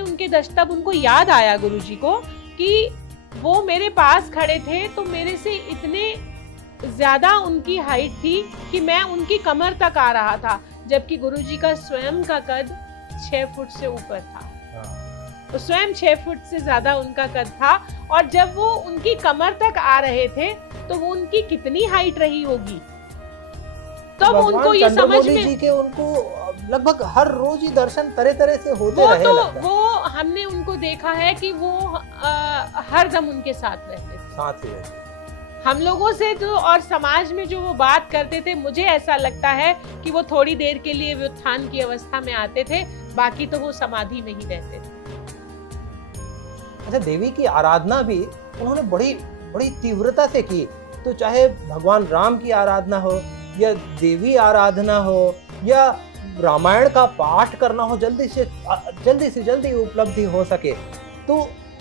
तब उनको याद आया गुरुजी को कि वो मेरे पास खड़े थे तो मेरे से इतने ज्यादा उनकी हाइट थी कि मैं उनकी कमर तक आ रहा था, जबकि गुरुजी का स्वयं का कद 6 फुट से ऊपर था। तो स्वयं 6 फुट से ज्यादा उनका कद था और जब वो उनकी कमर तक आ रहे थे तो वो उनकी कितनी हाइट रही होगी। तब तो उनको ये समझ में जी के उनको लगभग हर रोज ही दर्शन तरह से होते रहे। वो हमने उनको देखा है कि वो हर दम उनके साथ रहते थे। हम लोगों से तो और समाज में जो वो बात करते थे, मुझे ऐसा लगता है कि वो थोड़ी देर के लिए व्युत्थान की अवस्था में आते थे, बाकी तो वो समाधि में ही रहते थे। अच्छा, देवी की आराधना भी उन्होंने बड़ी तीव्रता से की। तो चाहे भगवान राम की आराधना हो या देवी आराधना हो या रामायण का पाठ करना हो, जल्दी से जल्दी उपलब्धि हो सके, तो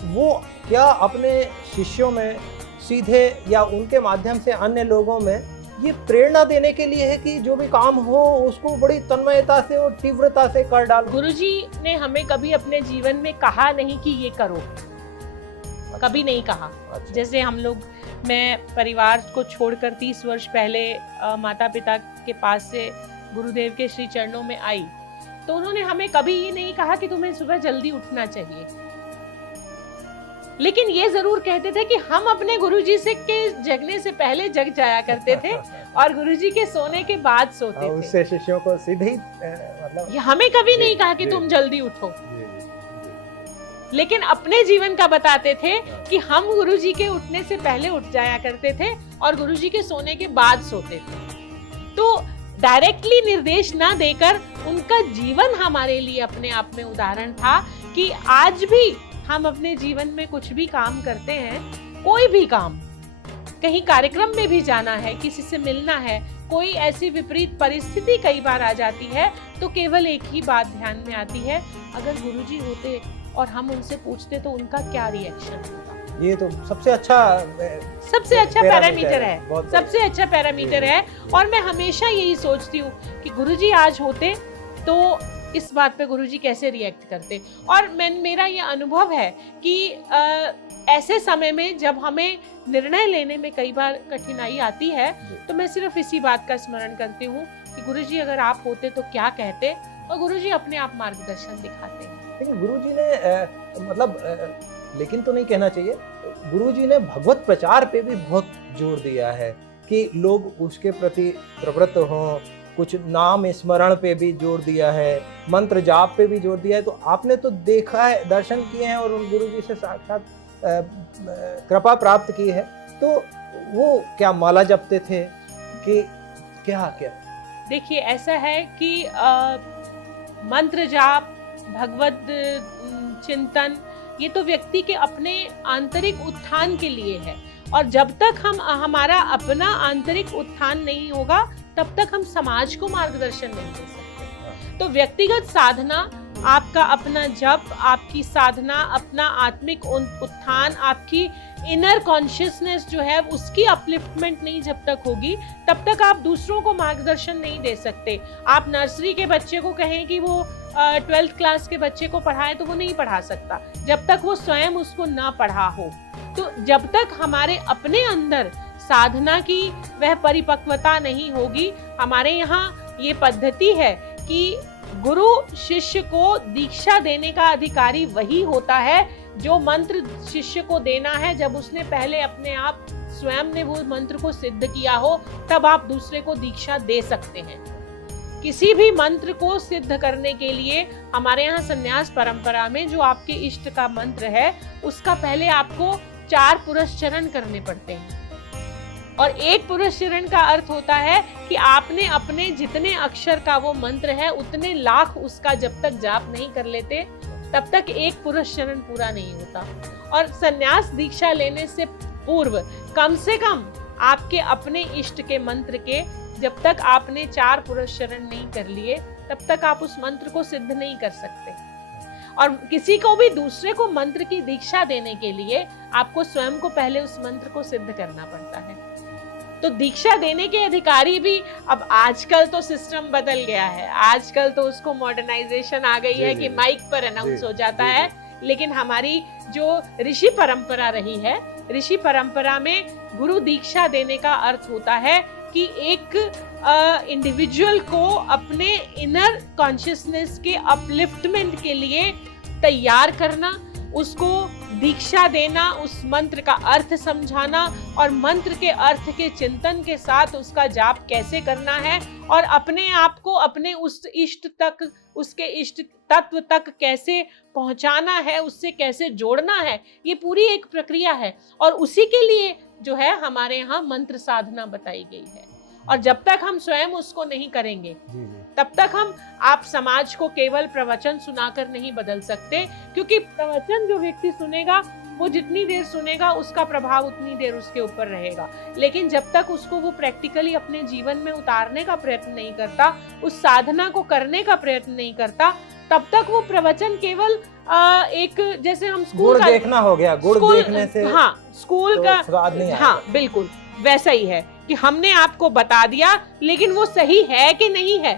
वो क्या अपने शिष्यों में सीधे या उनके माध्यम से अन्य लोगों में ये प्रेरणा देने के लिए है कि जो भी काम हो उसको बड़ी तन्मयता से और तीव्रता से कर डालो? गुरुजी ने हमें कभी अपने जीवन में कहा नहीं कि ये करो, कभी नहीं कहा। जैसे हम लोग, मैं परिवार को छोड़कर 30 वर्ष पहले माता पिता के पास से गुरुदेव के श्री चरणों में आई, तो उन्होंने हमें कभी ये नहीं कहा कि तुम्हें सुबह जल्दी उठना चाहिए। लेकिन ये जरूर कहते थे कि हम अपने गुरुजी से के जगने से पहले जग जाया करते थे और गुरुजी के सोने के बाद सोते थे। उससे शिष्यों को सीधे मतलब हमें कभी नहीं कहा कि तुम जल्दी उठो, लेकिन अपने जीवन का बताते थे कि हम गुरुजी के उठने से पहले उठ जाया करते थे और गुरुजी के सोने के बाद सोते थे। तो डायरेक्टली निर्देश ना देकर उनका जीवन हमारे लिए अपने आप में उदाहरण था कि आज भी हम अपने जीवन में कुछ भी काम करते हैं, कोई भी काम, कहीं कार्यक्रम में भी जाना है, किसी से मिलना है, कोई ऐसी विपरीत परिस्थिति कई बार आ जाती है, तो केवल एक ही बात ध्यान में आती है, अगर गुरुजी होते और हम उनसे पूछते तो उनका क्या रिएक्शन होगा। ये तो सबसे अच्छा पैरामीटर है, सबसे अच्छा पैरामीटर है। और मैं हमेशा यही सोचती हूँ कि गुरुजी आज होते तो इस बात पे गुरुजी कैसे रिएक्ट करते। और मेरा ये अनुभव है कि ऐसे समय में जब हमें निर्णय लेने में कई बार कठिनाई आती है, तो मैं सिर्फ इसी बात का स्मरण करती हूँ कि गुरुजी अगर आप होते तो क्या कहते, और गुरुजी अपने आप मार्गदर्शन दिखाते हैं। लेकिन गुरुजी ने लेकिन तो नहीं कहना चाहिए, गुरुजी ने भगवत प्रचार पे भी बहुत जोर दिया है कि लोग उसके प्रति प्रवृत्त हों, कुछ नाम स्मरण पे भी जोर दिया है, मंत्र जाप पे भी जोर दिया है। तो आपने तो देखा है, दर्शन किए हैं और उन गुरुजी से साक्षात कृपा प्राप्त की है, तो वो क्या माला जपते थे कि क्या? देखिए, ऐसा है कि मंत्र जाप, भगवत चिंतन, ये तो व्यक्ति के अपने आंतरिक उत्थान के लिए है, और जब तक हमारा अपना आंतरिक उत्थान नहीं होगा तब तक हम समाज को मार्गदर्शन नहीं दे सकते। तो व्यक्तिगत साधना, आपका अपना जप, आपकी साधना, अपना आत्मिक उत्थान, आपकी इनर कॉन्शियसनेस जो है उसकी अपलिफ्टमेंट नहीं जब तक होगी, तब तक आप दूसरों को मार्गदर्शन नहीं दे सकते। आप नर्सरी के बच्चे को कहें कि वो 12th क्लास के बच्चे को पढ़ाए तो वो नहीं पढ़ा सकता जब तक वो स्वयं उसको ना पढ़ा हो। तो जब तक हमारे अपने अंदर साधना की वह परिपक्वता नहीं होगी, हमारे यहाँ ये पद्धति है कि गुरु शिष्य को दीक्षा देने का अधिकारी वही होता है जो मंत्र शिष्य को देना है जब उसने पहले अपने आप स्वयं ने वो मंत्र को सिद्ध किया हो, तब आप दूसरे को दीक्षा दे सकते हैं। किसी भी मंत्र को सिद्ध करने के लिए हमारे यहाँ संन्यास परंपरा में जो आपके इष्ट का मंत्र है, उसका पहले आपको 4 पुरस्चरण करने पड़ते हैं। और एक पुरस्चरण का अर्थ होता है कि आपने अपने जितने अक्षर का वो मंत्र है उतने लाख उसका जब तक जाप नहीं कर लेते तब तक एक पुरस्चरण पूरा नहीं होता। और संन्यास दीक्षा लेने से पूर्व कम से कम आपके अपने इष्ट के मंत्र के जब तक आपने 4 पुरस्चरण नहीं कर लिए तब तक आप उस मंत्र को सिद्ध नहीं कर सकते। और किसी को भी दूसरे को मंत्र की दीक्षा देने के लिए आपको स्वयं को पहले उस मंत्र को सिद्ध करना पड़ता है। तो दीक्षा देने के अधिकारी भी, अब आजकल तो सिस्टम बदल गया है, आजकल तो उसको मॉडर्नाइजेशन आ गई है कि माइक पर अनाउंस हो जाता है, लेकिन हमारी जो ऋषि परंपरा रही है, ऋषि परंपरा में गुरु दीक्षा देने का अर्थ होता है कि एक इंडिविजुअल को अपने इनर कॉन्शियसनेस के अपलिफ्टमेंट के लिए तैयार करना, उसको दीक्षा देना, उस मंत्र का अर्थ समझाना और मंत्र के अर्थ के चिंतन के साथ उसका जाप कैसे करना है और अपने आप को अपने उस इष्ट तक, उसके इष्ट तत्व तक कैसे पहुंचाना है, उससे कैसे जोड़ना है, ये पूरी एक प्रक्रिया है। और उसी के लिए जो है हमारे यहाँ मंत्र साधना बताई गई है। और जब तक हम स्वयं उसको नहीं करेंगे तब तक आप समाज को केवल प्रवचन सुनाकर नहीं बदल सकते, क्योंकि प्रवचन जो व्यक्ति सुनेगा वो जितनी देर सुनेगा उसका प्रभाव उतनी देर उसके ऊपर रहेगा। लेकिन जब तक उसको वो प्रैक्टिकली अपने जीवन में उतारने का प्रयत्न नहीं करता, उस साधना को करने का प्रयत्न नहीं करता, तब तक वो प्रवचन केवल एक, जैसे हम स्कूल का देखना हो गया, गुड़ देखने से हाँ स्कूल तो का स्वाद नहीं हाँ बिल्कुल वैसा ही है कि हमने आपको बता दिया लेकिन वो सही है कि नहीं है,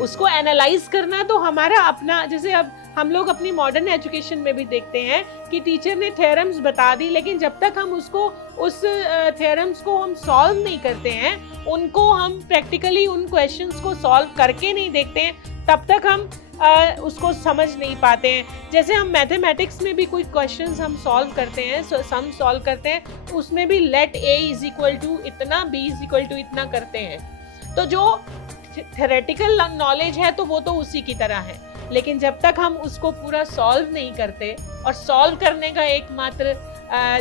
उसको एनालाइज करना तो हमारा अपना, जैसे अब हम लोग अपनी मॉडर्न एजुकेशन में भी देखते हैं कि टीचर ने थ्योरम्स बता दी, लेकिन जब तक हम उसको उस थ्योरम्स को हम सॉल्व नहीं करते हैं, उनको हम प्रैक्टिकली उन क्वेश्चंस को सॉल्व करके नहीं देखते हैं, तब तक हम उसको समझ नहीं पाते हैं। जैसे हम मैथमेटिक्स में भी कोई क्वेश्चंस हम सॉल्व करते हैं, सम सॉल्व करते हैं, तो उसमें भी let a is equal to इतना, b इज इक्वल टू इतना करते हैं। तो जो थ्योरेटिकल नॉलेज है तो वो तो उसी की तरह है, लेकिन जब तक हम उसको पूरा सॉल्व नहीं करते, और सॉल्व करने का एकमात्र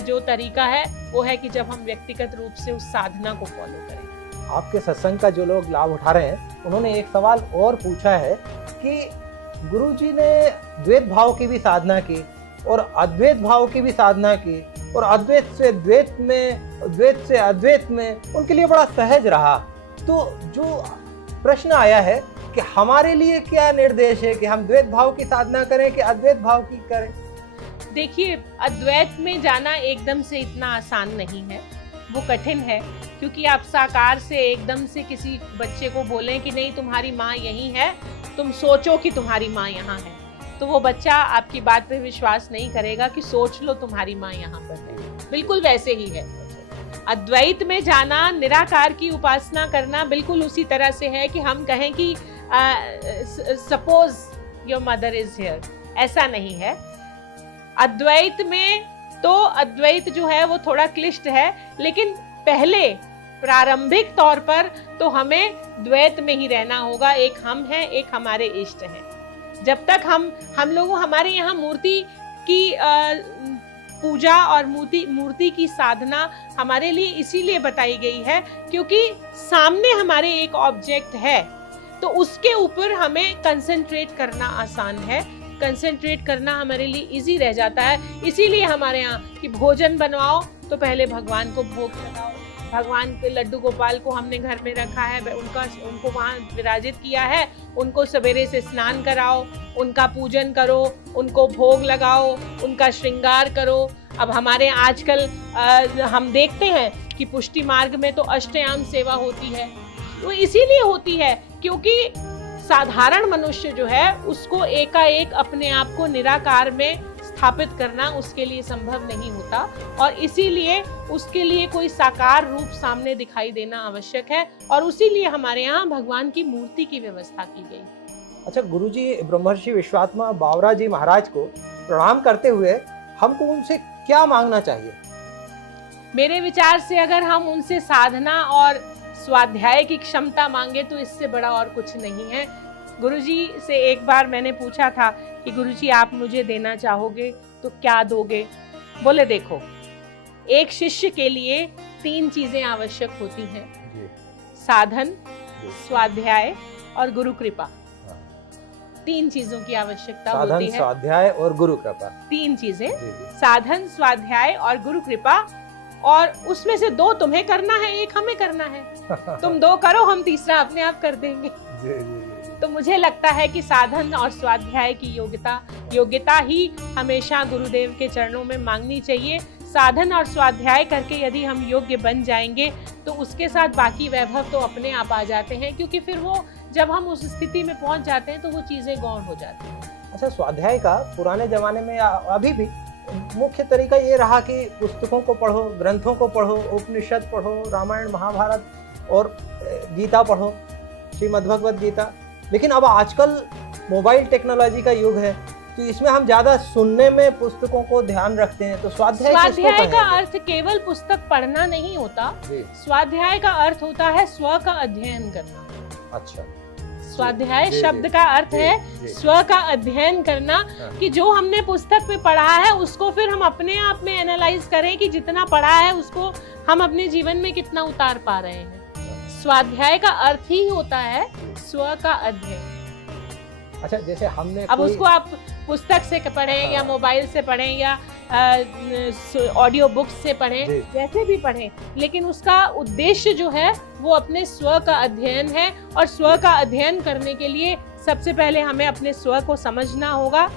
जो तरीका है वो है कि जब हम व्यक्तिगत रूप से उस साधना को फॉलो करें। आपके सत्संग का जो लोग लाभ उठा रहे हैं, उन्होंने एक सवाल और पूछा है कि गुरुजी ने द्वैत भाव की भी साधना की और अद्वैत भाव की भी साधना की, और अद्वैत से द्वैत में, द्वैत से अद्वैत में उनके लिए बड़ा सहज रहा। तो जो प्रश्न आया है कि हमारे लिए क्या निर्देश है कि हम द्वैत भाव की साधना करें कि अद्वैत भाव की करें? देखिए, अद्वैत में जाना एकदम से इतना आसान नहीं है, वो कठिन है, क्योंकि आप साकार से एकदम से किसी बच्चे को बोलें कि नहीं तुम्हारी माँ यहीं है, तुम सोचो कि तुम्हारी माँ यहाँ है, तो वो बच्चा आपकी बात पे विश्वास नहीं करेगा कि सोच लो तुम्हारी माँ यहाँ पर है। बिल्कुल वैसे ही है। अद्वैत में जाना, निराकार की उपासना करना बिल्कुल उसी तरह से है कि हम कहें कि suppose your mother is here, ऐसा नहीं है। अद्वैत में तो अद्वैत जो है वो थोड़ा क्लिष्ट है, लेकिन पहले प्रारंभिक तौर पर तो हमें द्वैत में ही रहना होगा। एक हम हैं, एक हमारे इष्ट हैं। जब तक हम लोगों, हमारे यहाँ मूर्ति की पूजा और मूर्ति की साधना हमारे लिए इसीलिए बताई गई है क्योंकि सामने हमारे एक ऑब्जेक्ट है, तो उसके ऊपर हमें कंसंट्रेट करना आसान है, कंसंट्रेट करना हमारे लिए इजी रह जाता है। इसीलिए हमारे यहाँ कि भोजन बनवाओ तो पहले भगवान को भोग लगाओ। भगवान के लड्डू गोपाल को हमने घर में रखा है, उनको वहाँ विराजित किया है, उनको सवेरे से स्नान कराओ, उनका पूजन करो, उनको भोग लगाओ, उनका श्रृंगार करो। अब हमारे आजकल हम देखते हैं कि पुष्टि मार्ग में तो अष्टयाम सेवा होती है, वो इसीलिए होती है क्योंकि साधारण मनुष्य जो है उसको एकाएक अपने आप को निराकार में स्थापित करना उसके लिए संभव नहीं होता, और इसीलिए उसके लिए कोई साकार रूप सामने दिखाई देना आवश्यक है, और उसीलिए हमारे यहाँ भगवान की मूर्ति की व्यवस्था की गई। अच्छा गुरुजी, ब्रह्मर्षि विश्वात्मा बावरा जी महाराज को प्रणाम करते हुए हमको उनसे क्या मांगना चाहिए? मेरे विचार से अगर हम उनसे साधना और स्वाध्याय की क्षमता मांगे तो इससे बड़ा और कुछ नहीं है। गुरुजी से एक बार मैंने पूछा था कि गुरुजी आप मुझे देना चाहोगे तो क्या दोगे? बोले देखो, एक शिष्य के लिए 3 चीजें आवश्यक होती हैं, साधन, स्वाध्याय और गुरु कृपा। 3 चीजों की आवश्यकता होती है। साधन, स्वाध्याय और गुरु कृपा। 3 चीजें, साधन, स्वाध्याय और गुरु कृपा, और उसमें से 2 तुम्हें करना है, 1 हमें करना है। तुम 2 करो, हम तीसरा अपने आप कर देंगे। तो मुझे लगता है कि साधन और स्वाध्याय की योग्यता ही हमेशा गुरुदेव के चरणों में मांगनी चाहिए। साधन और स्वाध्याय करके यदि हम योग्य बन जाएंगे तो उसके साथ बाकी वैभव तो अपने आप आ जाते हैं, क्योंकि फिर वो जब हम उस स्थिति में पहुंच जाते हैं तो वो चीजें गौण हो जाती हैं। अच्छा, स्वाध्याय का पुराने जमाने में अभी भी मुख्य तरीका ये रहा कि पुस्तकों को पढ़ो, ग्रंथों को पढ़ो, उपनिषद पढ़ो, रामायण महाभारत और गीता पढ़ो, श्रीमद् भगवद गीता। लेकिन अब आजकल मोबाइल टेक्नोलॉजी का युग है, तो इसमें हम ज्यादा सुनने में पुस्तकों को ध्यान रखते हैं। तो स्वाध्याय का अर्थ केवल पुस्तक पढ़ना नहीं होता, स्वाध्याय का अर्थ होता है स्व का अध्ययन करना। अच्छा, स्वाध्याय शब्द का अर्थ है स्व का अध्ययन करना, कि जो हमने पुस्तक में पढ़ा है उसको फिर हम अपने आप में एनालाइज करें कि जितना पढ़ा है उसको हम अपने जीवन में कितना उतार पा रहे हैं। स्वाध्याय का अर्थ ही होता है स्व का अध्ययन। अच्छा, जैसे हमने अब उसको आप पुस्तक से पढ़ें या मोबाइल से पढ़ें या ऑडियो बुक्स से पढ़ें, जैसे भी पढ़ें, लेकिन उसका उद्देश्य जो है वो अपने स्व का अध्ययन है। और स्व का अध्ययन करने के लिए सबसे पहले हमें अपने स्व को समझना होगा।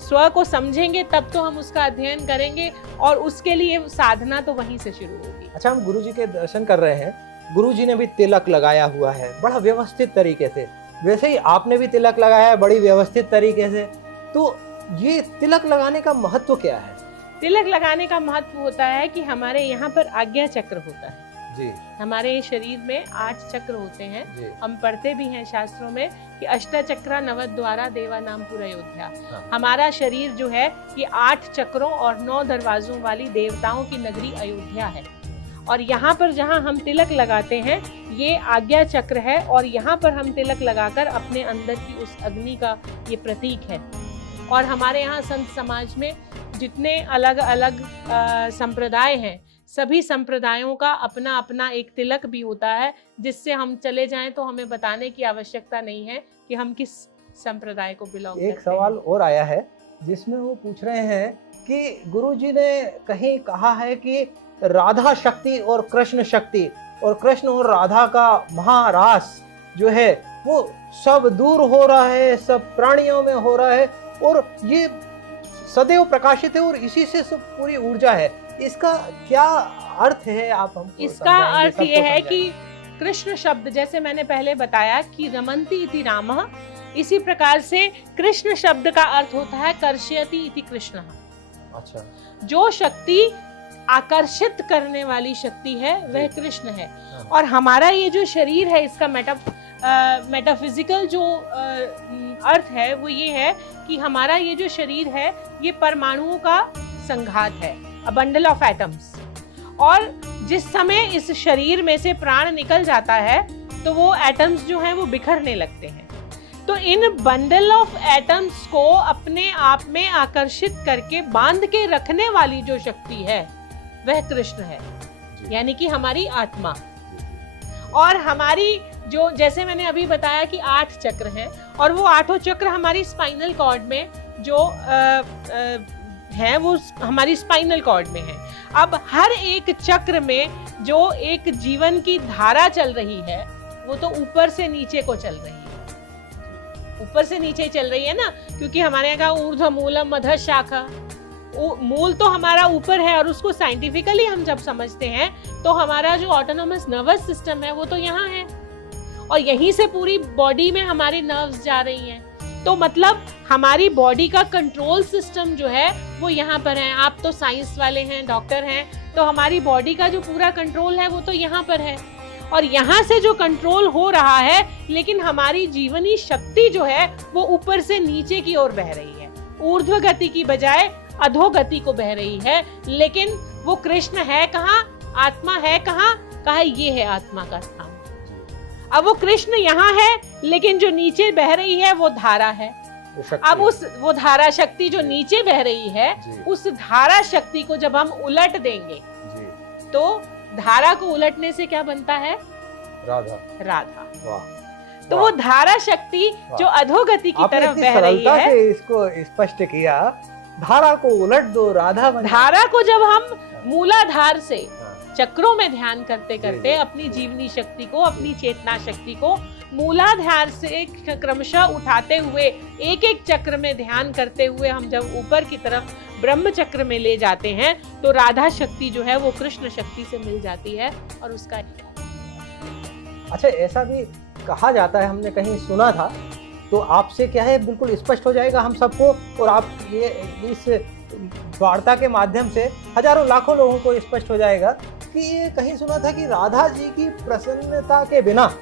स्व को समझेंगे तब तो हम उसका अध्ययन करेंगे, और उसके लिए साधना तो वहीं से शुरू होगी। अच्छा, हम गुरुजी के दर्शन कर रहे हैं, गुरुजी ने भी तिलक लगाया हुआ है बड़ा व्यवस्थित तरीके से, वैसे ही आपने भी तिलक लगाया है बड़ी व्यवस्थित तरीके से। तो ये तिलक लगाने का महत्व क्या है? तिलक लगाने का महत्व होता है कि हमारे यहाँ पर आज्ञा चक्र होता है। जी हमारे शरीर में 8 चक्र होते हैं। जी। हम पढ़ते भी हैं शास्त्रों में कि अष्टचक्रा नवद्वारा देवानाम पुरयोध्या। हाँ। हमारा शरीर जो है ये 8 चक्रों और 9 दरवाजों वाली देवताओं की नगरी अयोध्या है। और यहाँ पर जहाँ हम तिलक लगाते हैं ये आज्ञा चक्र है, और यहाँ पर हम तिलक लगाकर अपने अंदर की उस अग्नि का ये प्रतीक है। और हमारे यहाँ संत समाज में जितने अलग अलग संप्रदाय हैं, सभी संप्रदायों का अपना अपना एक तिलक भी होता है, जिससे हम चले जाएं तो हमें बताने की आवश्यकता नहीं है कि हम किस संप्रदाय को बिलोंग करते हैं। एक सवाल और आया है जिसमें वो पूछ रहे हैं कि गुरुजी ने कहीं कहा है कि राधा शक्ति और कृष्ण शक्ति और कृष्ण और राधा का महारास जो है वो सब दूर हो रहा है, सब प्राणियों में हो रहा है, और ये सदैव प्रकाशित है और इसी से सब पूरी ऊर्जा है। इसका क्या अर्थ है, आप हमको इसका अर्थ ये है कि कृष्ण शब्द, जैसे मैंने पहले बताया कि रमन्ति इति रामः, इसी प्रकार से कृष्ण शब्द का अर्थ होता है कर्षयति इति कृष्णः। अच्छा। जो शक्ति आकर्षित करने वाली शक्ति है वह कृष्ण है। और हमारा ये जो शरीर है इसका मेटाफिजिकल जो अर्थ है वो ये है कि हमारा ये जो शरीर है ये परमाणुओं का संघात है, अ बंडल ऑफ एटम्स। और जिस समय इस शरीर में से प्राण निकल जाता है तो वो एटम्स जो हैं वो बिखरने लगते हैं। तो इन बंडल ऑफ एटम्स को अपने आप में आकर्षित करके बांध के रखने वाली जो शक्ति है वह कृष्ण है, यानी कि हमारी आत्मा। और हमारी जो, जैसे मैंने अभी बताया कि 8 चक्र हैं, और वो 8 चक्र हमारी स्पाइनल कॉर्ड में जो हैं वो हमारी स्पाइनल कॉर्ड में है। अब हर एक चक्र में जो एक जीवन की धारा चल रही है वो तो ऊपर से नीचे को चल रही है, ऊपर से नीचे चल रही है ना, क्योंकि हमारे यहाँ का ऊर्ध्व मूलम अधः शाखा, मूल तो हमारा ऊपर है। और उसको साइंटिफिकली हम जब समझते हैं तो हमारा जो ऑटोनोमस नर्वस सिस्टम है वो तो यहाँ है, और यहीं से पूरी बॉडी में हमारी नर्व्स जा रही हैं। तो मतलब हमारी बॉडी का कंट्रोल सिस्टम जो है वो यहाँ पर है। आप तो साइंस वाले हैं, डॉक्टर हैं, तो हमारी बॉडी का जो पूरा कंट्रोल है वो तो यहाँ पर है। और यहाँ से जो कंट्रोल हो रहा है, लेकिन हमारी जीवनी शक्ति जो है वो ऊपर से नीचे की ओर बह रही है, ऊर्ध्व गति की बजाय अधोगति को बह रही है। लेकिन वो कृष्ण है कहाँ, आत्मा है कहाँ, कहा ये है आत्मा का स्थान। अब वो कृष्ण यहाँ है, लेकिन जो नीचे बह रही है वो धारा है। अब वो धारा शक्ति जो नीचे बह रही है, उस धारा शक्ति को जब हम उलट देंगे तो धारा को उलटने से क्या बनता है, राधा। तो वो धारा शक्ति जो अधोगति की तरफ बह रही है, इसको स्पष्ट किया, धारा को उलट दो, राधा बन। धारा को जब हम मूलाधार से चक्रों में ध्यान करते करते अपनी जीवनी शक्ति को, अपनी चेतना शक्ति को मूलाधार से क्रमशः उठाते हुए एक एक चक्र में ध्यान करते हुए हम जब ऊपर की तरफ ब्रह्म चक्र में ले जाते हैं तो राधा शक्ति जो है वो कृष्ण शक्ति से मिल जाती है। और उसका अच्छा, ऐसा भी कहा जाता है, हमने कहीं सुना था, तो आपसे क्या है बिल्कुल स्पष्ट हो जाएगा हम सबको, और आप ये इस वार्ता के माध्यम से हजारों लाखों लोगों को स्पष्ट हो जाएगा कि ये कहीं सुना था कि राधा जी की प्रसन्नता के बिना,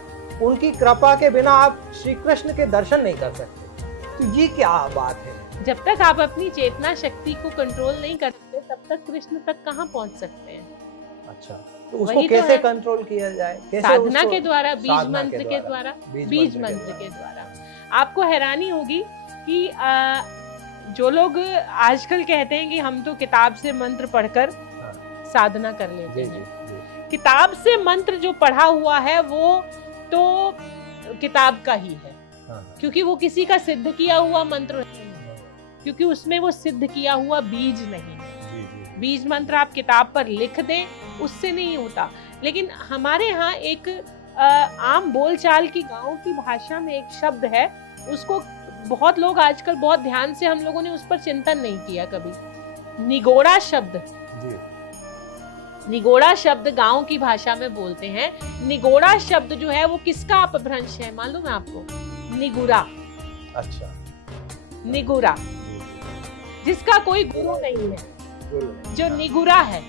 उनकी कृपा के बिना आप श्री कृष्ण के दर्शन नहीं कर सकते। तो ये क्या बात है? जब तक आप अपनी चेतना शक्ति को कंट्रोल नहीं करते तब तक कृष्ण तक कहाँ पहुँच सकते हैं। अच्छा, तो उसको कैसे कंट्रोल किया जाए? कैसे? साधना के द्वारा, बीज मंत्र के द्वारा, बीज मंत्र के द्वारा। आपको हैरानी होगी कि जो लोग आजकल कहते हैं कि हम तो किताब से मंत्र पढ़कर साधना कर लेते हैं, किताब से मंत्र जो पढ़ा हुआ है वो तो किताब का ही है, क्योंकि वो किसी का सिद्ध किया हुआ मंत्र नहीं है, क्योंकि उसमें वो सिद्ध किया हुआ बीज नहीं है। बीज मंत्र आप किताब पर लिख दें उससे नहीं होता। लेकिन हमारे यहाँ एक आम बोलचाल की गांव की भाषा में एक शब्द है, उसको बहुत लोग आजकल बहुत ध्यान से, हम लोगों ने उस पर चिंतन नहीं किया कभी। निगोड़ा शब्द, निगोड़ा शब्द गांव की भाषा में बोलते हैं। निगोड़ा शब्द जो है वो किसका अपभ्रंश है मालूम है आपको? निगुरा। अच्छा, निगुरा, जिसका कोई गुरु नहीं है, जो निगुरा है,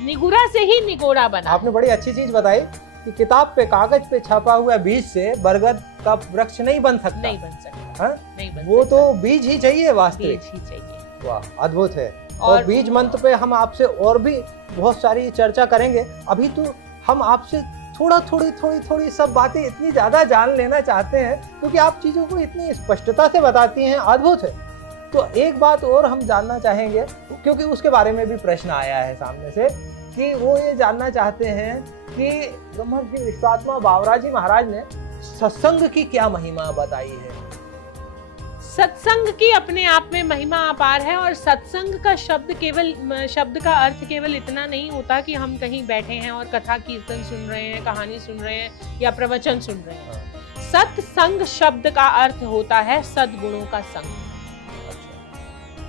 निगुरा से ही निगोरा बना। आपने बड़ी अच्छी चीज बताई कि किताब पे, कागज पे छपा हुआ बीज से बरगद का वृक्ष नहीं बन सकता। नहीं बन सकता। हाँ? नहीं बन वो सकता। तो बीज ही चाहिए, वास्तविक बीज ही चाहिए। वाह, अद्भुत है। और और बीज मंत्र पे हम आपसे और भी बहुत सारी चर्चा करेंगे। अभी तो हम आपसे थोड़ी सब बातें इतनी ज्यादा जान लेना चाहते हैं, क्योंकि आप चीजों को इतनी स्पष्टता से बताती हैं, अद्भुत है। तो एक बात और हम जानना चाहेंगे, क्योंकि उसके बारे में भी प्रश्न आया है सामने से, कि वो ये जानना चाहते हैं कि ब्रह्मर्षि विश्वात्मा बावरा जी महाराज ने सत्संग की क्या महिमा बताई है। सत्संग की अपने आप में महिमा अपार है। और सत्संग का शब्द का अर्थ केवल इतना नहीं होता कि हम कहीं बैठे हैं और कथा कीर्तन सुन रहे हैं, कहानी सुन रहे हैं या प्रवचन सुन रहे हैं। सत्संग शब्द का अर्थ होता है सद्गुणों का संग।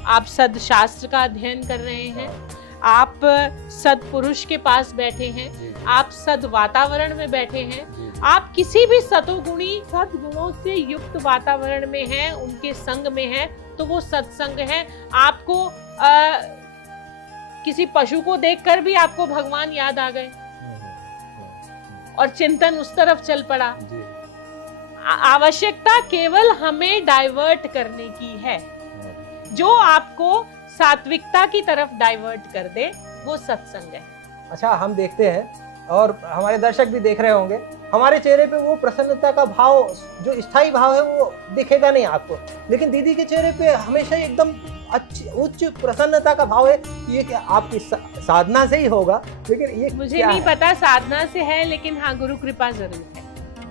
आप सदशास्त्र का अध्ययन कर रहे हैं, आप सदपुरुष के पास बैठे हैं, आप सद वातावरण में बैठे हैं, आप किसी भी सतोगुणी सद्गुणों से युक्त वातावरण में हैं, उनके संग में हैं, तो वो सत्संग है। आपको किसी पशु को देखकर भी आपको भगवान याद आ गए और चिंतन उस तरफ चल पड़ा। आवश्यकता केवल हमें डाइवर्ट करने की है। जो आपको सात्विकता की तरफ डाइवर्ट कर दे, वो सत्संग है। अच्छा, हम देखते हैं और हमारे दर्शक भी देख रहे होंगे, हमारे चेहरे पे वो प्रसन्नता का भाव, जो स्थायी भाव है, वो दिखेगा नहीं आपको, लेकिन दीदी के चेहरे पे हमेशा एकदम अच्छी उच्च प्रसन्नता का भाव है। ये क्या आपकी साधना से ही होगा, लेकिन ये मुझे नहीं पता साधना से है, लेकिन हाँ, गुरु कृपा जरूर है।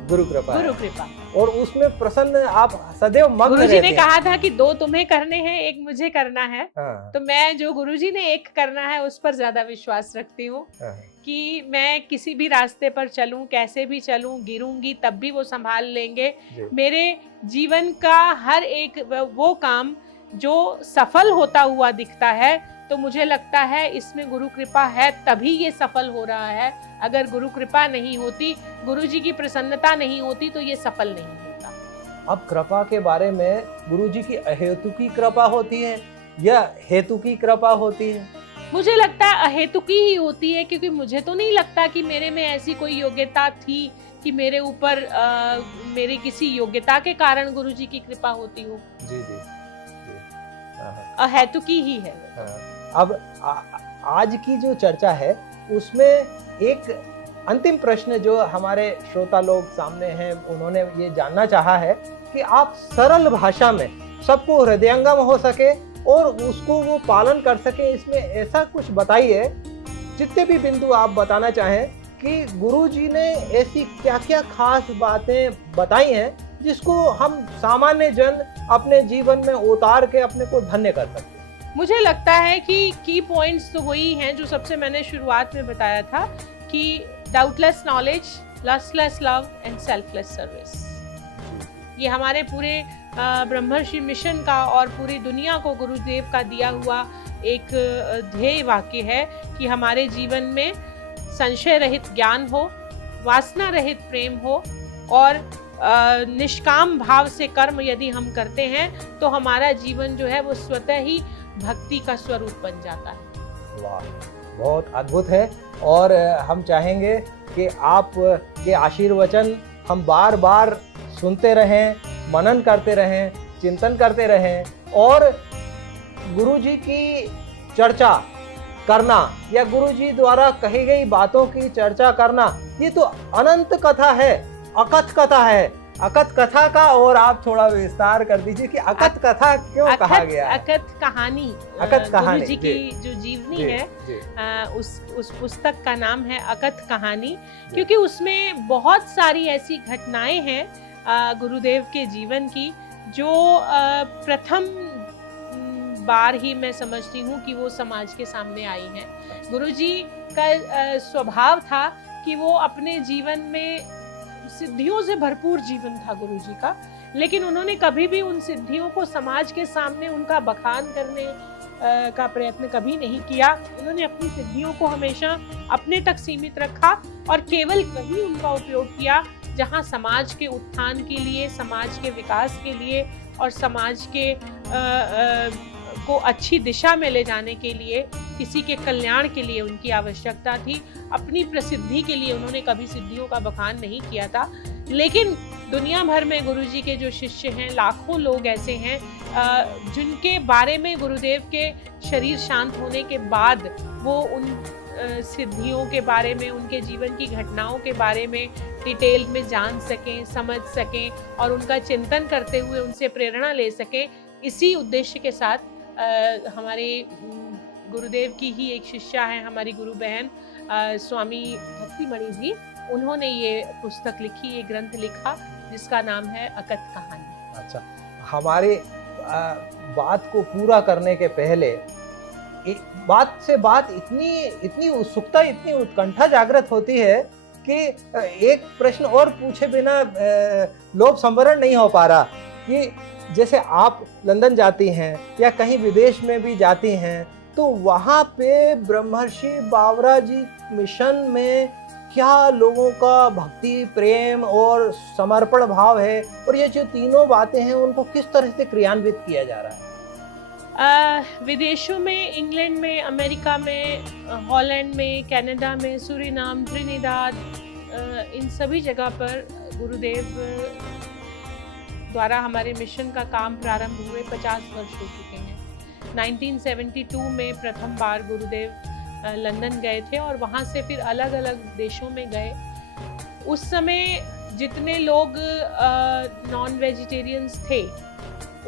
गुरु कृपा, गुरु कृपा। और उसमें प्रसन्न आप सदैव मग्न रहते हैं। गुरुजी ने कहा था कि 2 तुम्हें करने हैं, 1 मुझे करना है। हाँ। तो मैं जो गुरुजी ने 1 करना है उस पर ज्यादा विश्वास रखती हूँ। हाँ। कि मैं किसी भी रास्ते पर चलूं, कैसे भी चलूं, गिरूंगी तब भी वो संभाल लेंगे। मेरे जीवन का हर एक वो काम जो सफल होता हुआ दिखता है, तो मुझे लगता है इसमें गुरु कृपा है, तभी ये सफल हो रहा है। अगर गुरु कृपा नहीं होती, गुरुजी की प्रसन्नता नहीं होती, तो ये सफल नहीं होता। अब कृपा के बारे में, गुरुजी की अहेतुकी कृपा होती है या हेतुकी कृपा होती है? मुझे लगता है अहेतुकी ही होती है, क्योंकि मुझे तो नहीं लगता कि मेरे में ऐसी कोई योग्यता थी कि मेरे ऊपर मेरी किसी योग्यता के कारण गुरुजी की कृपा होती हो। जी। अहेतुकी ही है। अब आज की जो चर्चा है, उसमें एक अंतिम प्रश्न जो हमारे श्रोता लोग सामने हैं, उन्होंने ये जानना चाहा है कि आप सरल भाषा में सबको हृदयंगम हो सके और उसको वो पालन कर सके, इसमें ऐसा कुछ बताइए, जितने भी बिंदु आप बताना चाहें, कि गुरुजी ने ऐसी क्या क्या खास बातें बताई हैं जिसको हम सामान्य जन अपने जीवन में उतार के अपने को धन्य कर सकते हैं। मुझे लगता है कि की पॉइंट्स तो वही हैं जो सबसे मैंने शुरुआत में बताया था, कि doubtless knowledge, lustless love and selfless service. ये हमारे पूरे ब्रह्मर्षि मिशन का और पूरी दुनिया को गुरुदेव का दिया हुआ एक ध्येय वाक्य है कि हमारे जीवन में संशय रहित ज्ञान हो, वासना रहित प्रेम हो और निष्काम भाव से कर्म यदि हम करते हैं, तो हमारा जीवन जो है वो स्वतः ही भक्ति का स्वरूप बन जाता है। वाह, बहुत अद्भुत है। और हम चाहेंगे कि आप के आशीर्वचन हम बार बार सुनते रहें, मनन करते रहें, चिंतन करते रहें, और गुरुजी की चर्चा करना या गुरुजी द्वारा कही गई बातों की चर्चा करना, ये तो अनंत कथा है, अकथ कथा है। अकथ कथा का और आप थोड़ा विस्तार कर दीजिए कि अकथ कथा क्यों कहा गया है? अकथ कहानी, अकथ कहानी गुरुजी की जो जीवनी है, उस पुस्तक का नाम है अकथ कहानी, क्योंकि उसमें बहुत सारी ऐसी घटनाएं हैं गुरुदेव के जीवन की, जो प्रथम बार ही मैं समझती हूँ कि वो समाज के सामने आई हैं। गुरुजी का स्वभाव था कि वो अपने जीवन में सिद्धियों से भरपूर जीवन था गुरुजी का, लेकिन उन्होंने कभी भी उन सिद्धियों को समाज के सामने उनका बखान करने का प्रयत्न कभी नहीं किया। उन्होंने अपनी सिद्धियों को हमेशा अपने तक सीमित रखा और केवल वही उनका उपयोग किया जहां समाज के उत्थान के लिए, समाज के विकास के लिए और समाज के को अच्छी दिशा में ले जाने के लिए, किसी के कल्याण के लिए उनकी आवश्यकता थी। अपनी प्रसिद्धि के लिए उन्होंने कभी सिद्धियों का बखान नहीं किया था। लेकिन दुनिया भर में गुरुजी के जो शिष्य हैं, लाखों लोग ऐसे हैं जिनके बारे में गुरुदेव के शरीर शांत होने के बाद वो उन सिद्धियों के बारे में, उनके जीवन की घटनाओं के बारे में डिटेल में जान सकें, समझ सकें और उनका चिंतन करते हुए उनसे प्रेरणा ले सकें। इसी उद्देश्य के साथ हमारे गुरुदेव की ही एक शिष्या है, हमारी गुरु बहन स्वामी भक्तिमणि जी, उन्होंने ये पुस्तक लिखी, ये ग्रंथ लिखा जिसका नाम है अकथ कहानी। अच्छा, हमारे बात को पूरा करने के पहले बात से बात इतनी उत्सुकता, इतनी उत्कंठा जागृत होती है कि एक प्रश्न और पूछे बिना लोभ संवरण नहीं हो पा रहा कि जैसे आप लंदन जाती हैं या कहीं विदेश में भी जाती हैं, तो वहाँ पे ब्रह्मर्षि बावरा जी मिशन में क्या लोगों का भक्ति, प्रेम और समर्पण भाव है, और ये जो तीनों बातें हैं उनको किस तरह से क्रियान्वित किया जा रहा है? विदेशों में, इंग्लैंड में, अमेरिका में, हॉलैंड में, कनाडा में, सूरीनाम, ट्रिनिडाद, इन सभी जगह पर गुरुदेव द्वारा हमारे मिशन का काम प्रारंभ हुए 50 वर्ष हो चुके हैं। 1972 में प्रथम बार गुरुदेव लंदन गए थे और वहाँ से फिर अलग अलग देशों में गए। उस समय जितने लोग नॉन वेजिटेरियंस थे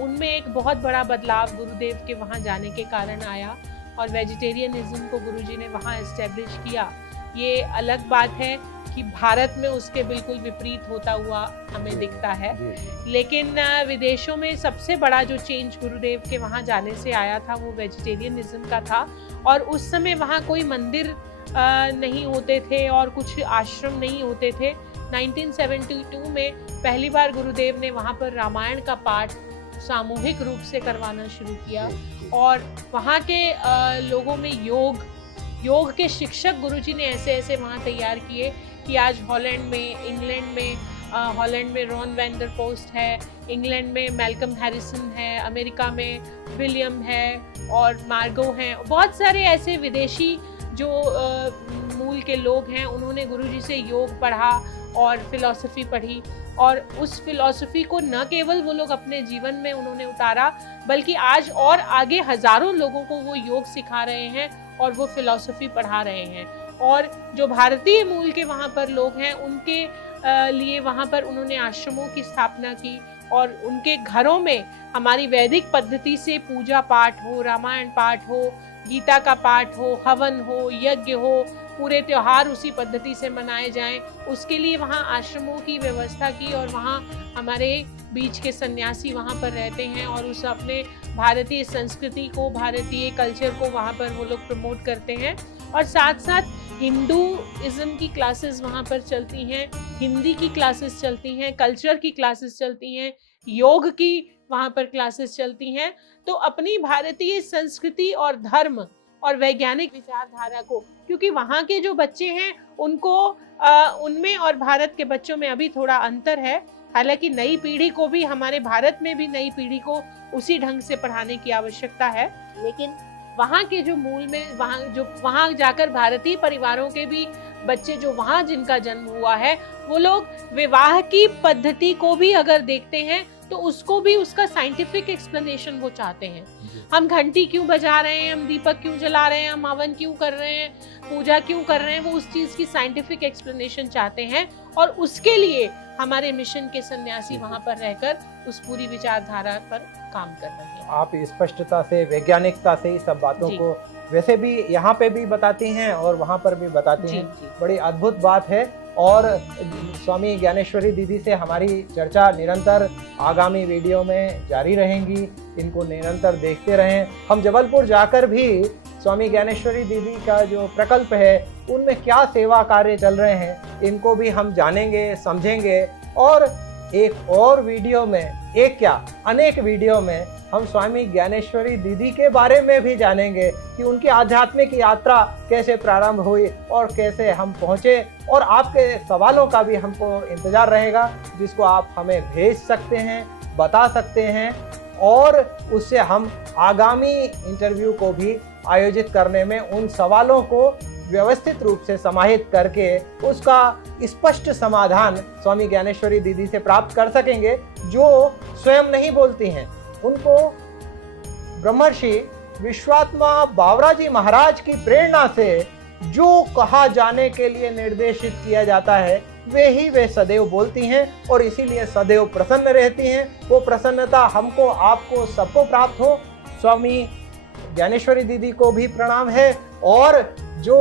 उनमें एक बहुत बड़ा बदलाव गुरुदेव के वहाँ जाने के कारण आया और वेजिटेरियनिज्म को गुरुजी ने वहाँ एस्टेब्लिश किया। ये अलग बात है कि भारत में उसके बिल्कुल विपरीत होता हुआ हमें दिखता है, लेकिन विदेशों में सबसे बड़ा जो चेंज गुरुदेव के वहाँ जाने से आया था वो वेजिटेरियनिज्म का था। और उस समय वहाँ कोई मंदिर नहीं होते थे और कुछ आश्रम नहीं होते थे। 1972 में पहली बार गुरुदेव ने वहाँ पर रामायण का पाठ सामूहिक रूप से करवाना शुरू किया और वहाँ के लोगों में योग के शिक्षक गुरुजी ने ऐसे ऐसे वहाँ तैयार किए कि आज हॉलैंड में, इंग्लैंड में, हॉलैंड में रॉन वैन डर पोस्ट है, इंग्लैंड में मैल्कम हैरिसन है, अमेरिका में विलियम है और मार्गो हैं। बहुत सारे ऐसे विदेशी जो मूल के लोग हैं, उन्होंने गुरुजी से योग पढ़ा और फिलॉसफी पढ़ी और उस फिलॉसफी को न केवल वो लोग अपने जीवन में उन्होंने उतारा, बल्कि आज और आगे हजारों लोगों को वो योग सिखा रहे हैं और वो फिलॉसफी पढ़ा रहे हैं। और जो भारतीय मूल के वहाँ पर लोग हैं उनके लिए वहाँ पर उन्होंने आश्रमों की स्थापना की और उनके घरों में हमारी वैदिक पद्धति से पूजा पाठ हो, रामायण पाठ हो, गीता का पाठ हो, हवन हो, यज्ञ हो, पूरे त्योहार उसी पद्धति से मनाए जाएं, उसके लिए वहाँ आश्रमों की व्यवस्था की और वहाँ हमारे बीच के सन्यासी वहाँ पर रहते हैं और उस अपने भारतीय संस्कृति को, भारतीय कल्चर को वहाँ पर वो लोग प्रमोट करते हैं। और साथ साथ हिंदूइज्म की क्लासेस वहाँ पर चलती हैं, हिंदी की क्लासेस चलती हैं, कल्चर की क्लासेस चलती हैं, योग की वहाँ पर क्लासेस चलती हैं। तो अपनी भारतीय संस्कृति और धर्म और वैज्ञानिक विचारधारा को, क्योंकि वहाँ के जो बच्चे हैं उनको उनमें और भारत के बच्चों में अभी थोड़ा अंतर है। हालांकि नई पीढ़ी को भी, हमारे भारत में भी नई पीढ़ी को उसी ढंग से पढ़ाने की आवश्यकता है, लेकिन वहाँ के जो मूल में, वहाँ जाकर भारतीय परिवारों के भी बच्चे जो वहाँ जिनका जन्म हुआ है, वो लोग विवाह की पद्धति को भी अगर देखते हैं तो उसको भी, उसका साइंटिफिक एक्सप्लेनेशन वो चाहते हैं। हम घंटी क्यों बजा रहे हैं, हम दीपक क्यों जला रहे हैं, हम हवन क्यों कर रहे हैं, पूजा क्यों कर रहे हैं, वो उस चीज की साइंटिफिक एक्सप्लेनेशन चाहते हैं और उसके लिए हमारे मिशन के सन्यासी वहाँ पर रहकर उस पूरी विचारधारा पर काम कर रहे हैं। आप स्पष्टता से, वैज्ञानिकता से इस सब बातों को वैसे भी यहाँ पे भी बताती हैं और वहाँ पर भी बताती हैं। बड़ी अद्भुत बात है। और स्वामी ज्ञानेश्वरी दीदी से हमारी चर्चा निरंतर आगामी वीडियो में जारी रहेंगी, इनको निरंतर देखते रहें। हम जबलपुर जाकर भी स्वामी ज्ञानेश्वरी दीदी का जो प्रकल्प है उनमें क्या सेवा कार्य चल रहे हैं इनको भी हम जानेंगे, समझेंगे और एक और वीडियो में, एक क्या अनेक वीडियो में हम स्वामी ज्ञानेश्वरी दीदी के बारे में भी जानेंगे कि उनकी आध्यात्मिक यात्रा कैसे प्रारंभ हुई और कैसे हम पहुँचे। और आपके सवालों का भी हमको इंतज़ार रहेगा जिसको आप हमें भेज सकते हैं, बता सकते हैं और उससे हम आगामी इंटरव्यू को भी आयोजित करने में उन सवालों को व्यवस्थित रूप से समाहित करके उसका स्पष्ट समाधान स्वामी ज्ञानेश्वरी दीदी से प्राप्त कर सकेंगे, जो स्वयं नहीं बोलती हैं। उनको ब्रह्मर्षि विश्वात्मा बावरा जी महाराज की प्रेरणा से जो कहा जाने के लिए निर्देशित किया जाता है वे सदैव बोलती हैं और इसीलिए सदैव प्रसन्न रहती हैं। वो प्रसन्नता हमको, आपको, सबको प्राप्त हो। स्वामी ज्ञानेश्वरी दीदी को भी प्रणाम है और जो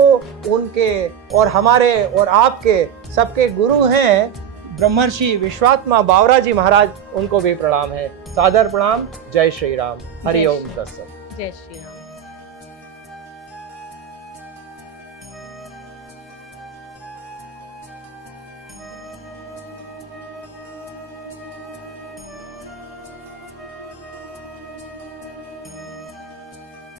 उनके और हमारे और आपके सबके गुरु हैं ब्रह्मर्षि विश्वात्मा बावरा जी महाराज, उनको भी प्रणाम है। सादर प्रणाम। जय श्री राम। हरि ओम तत्सत। जय श्री राम।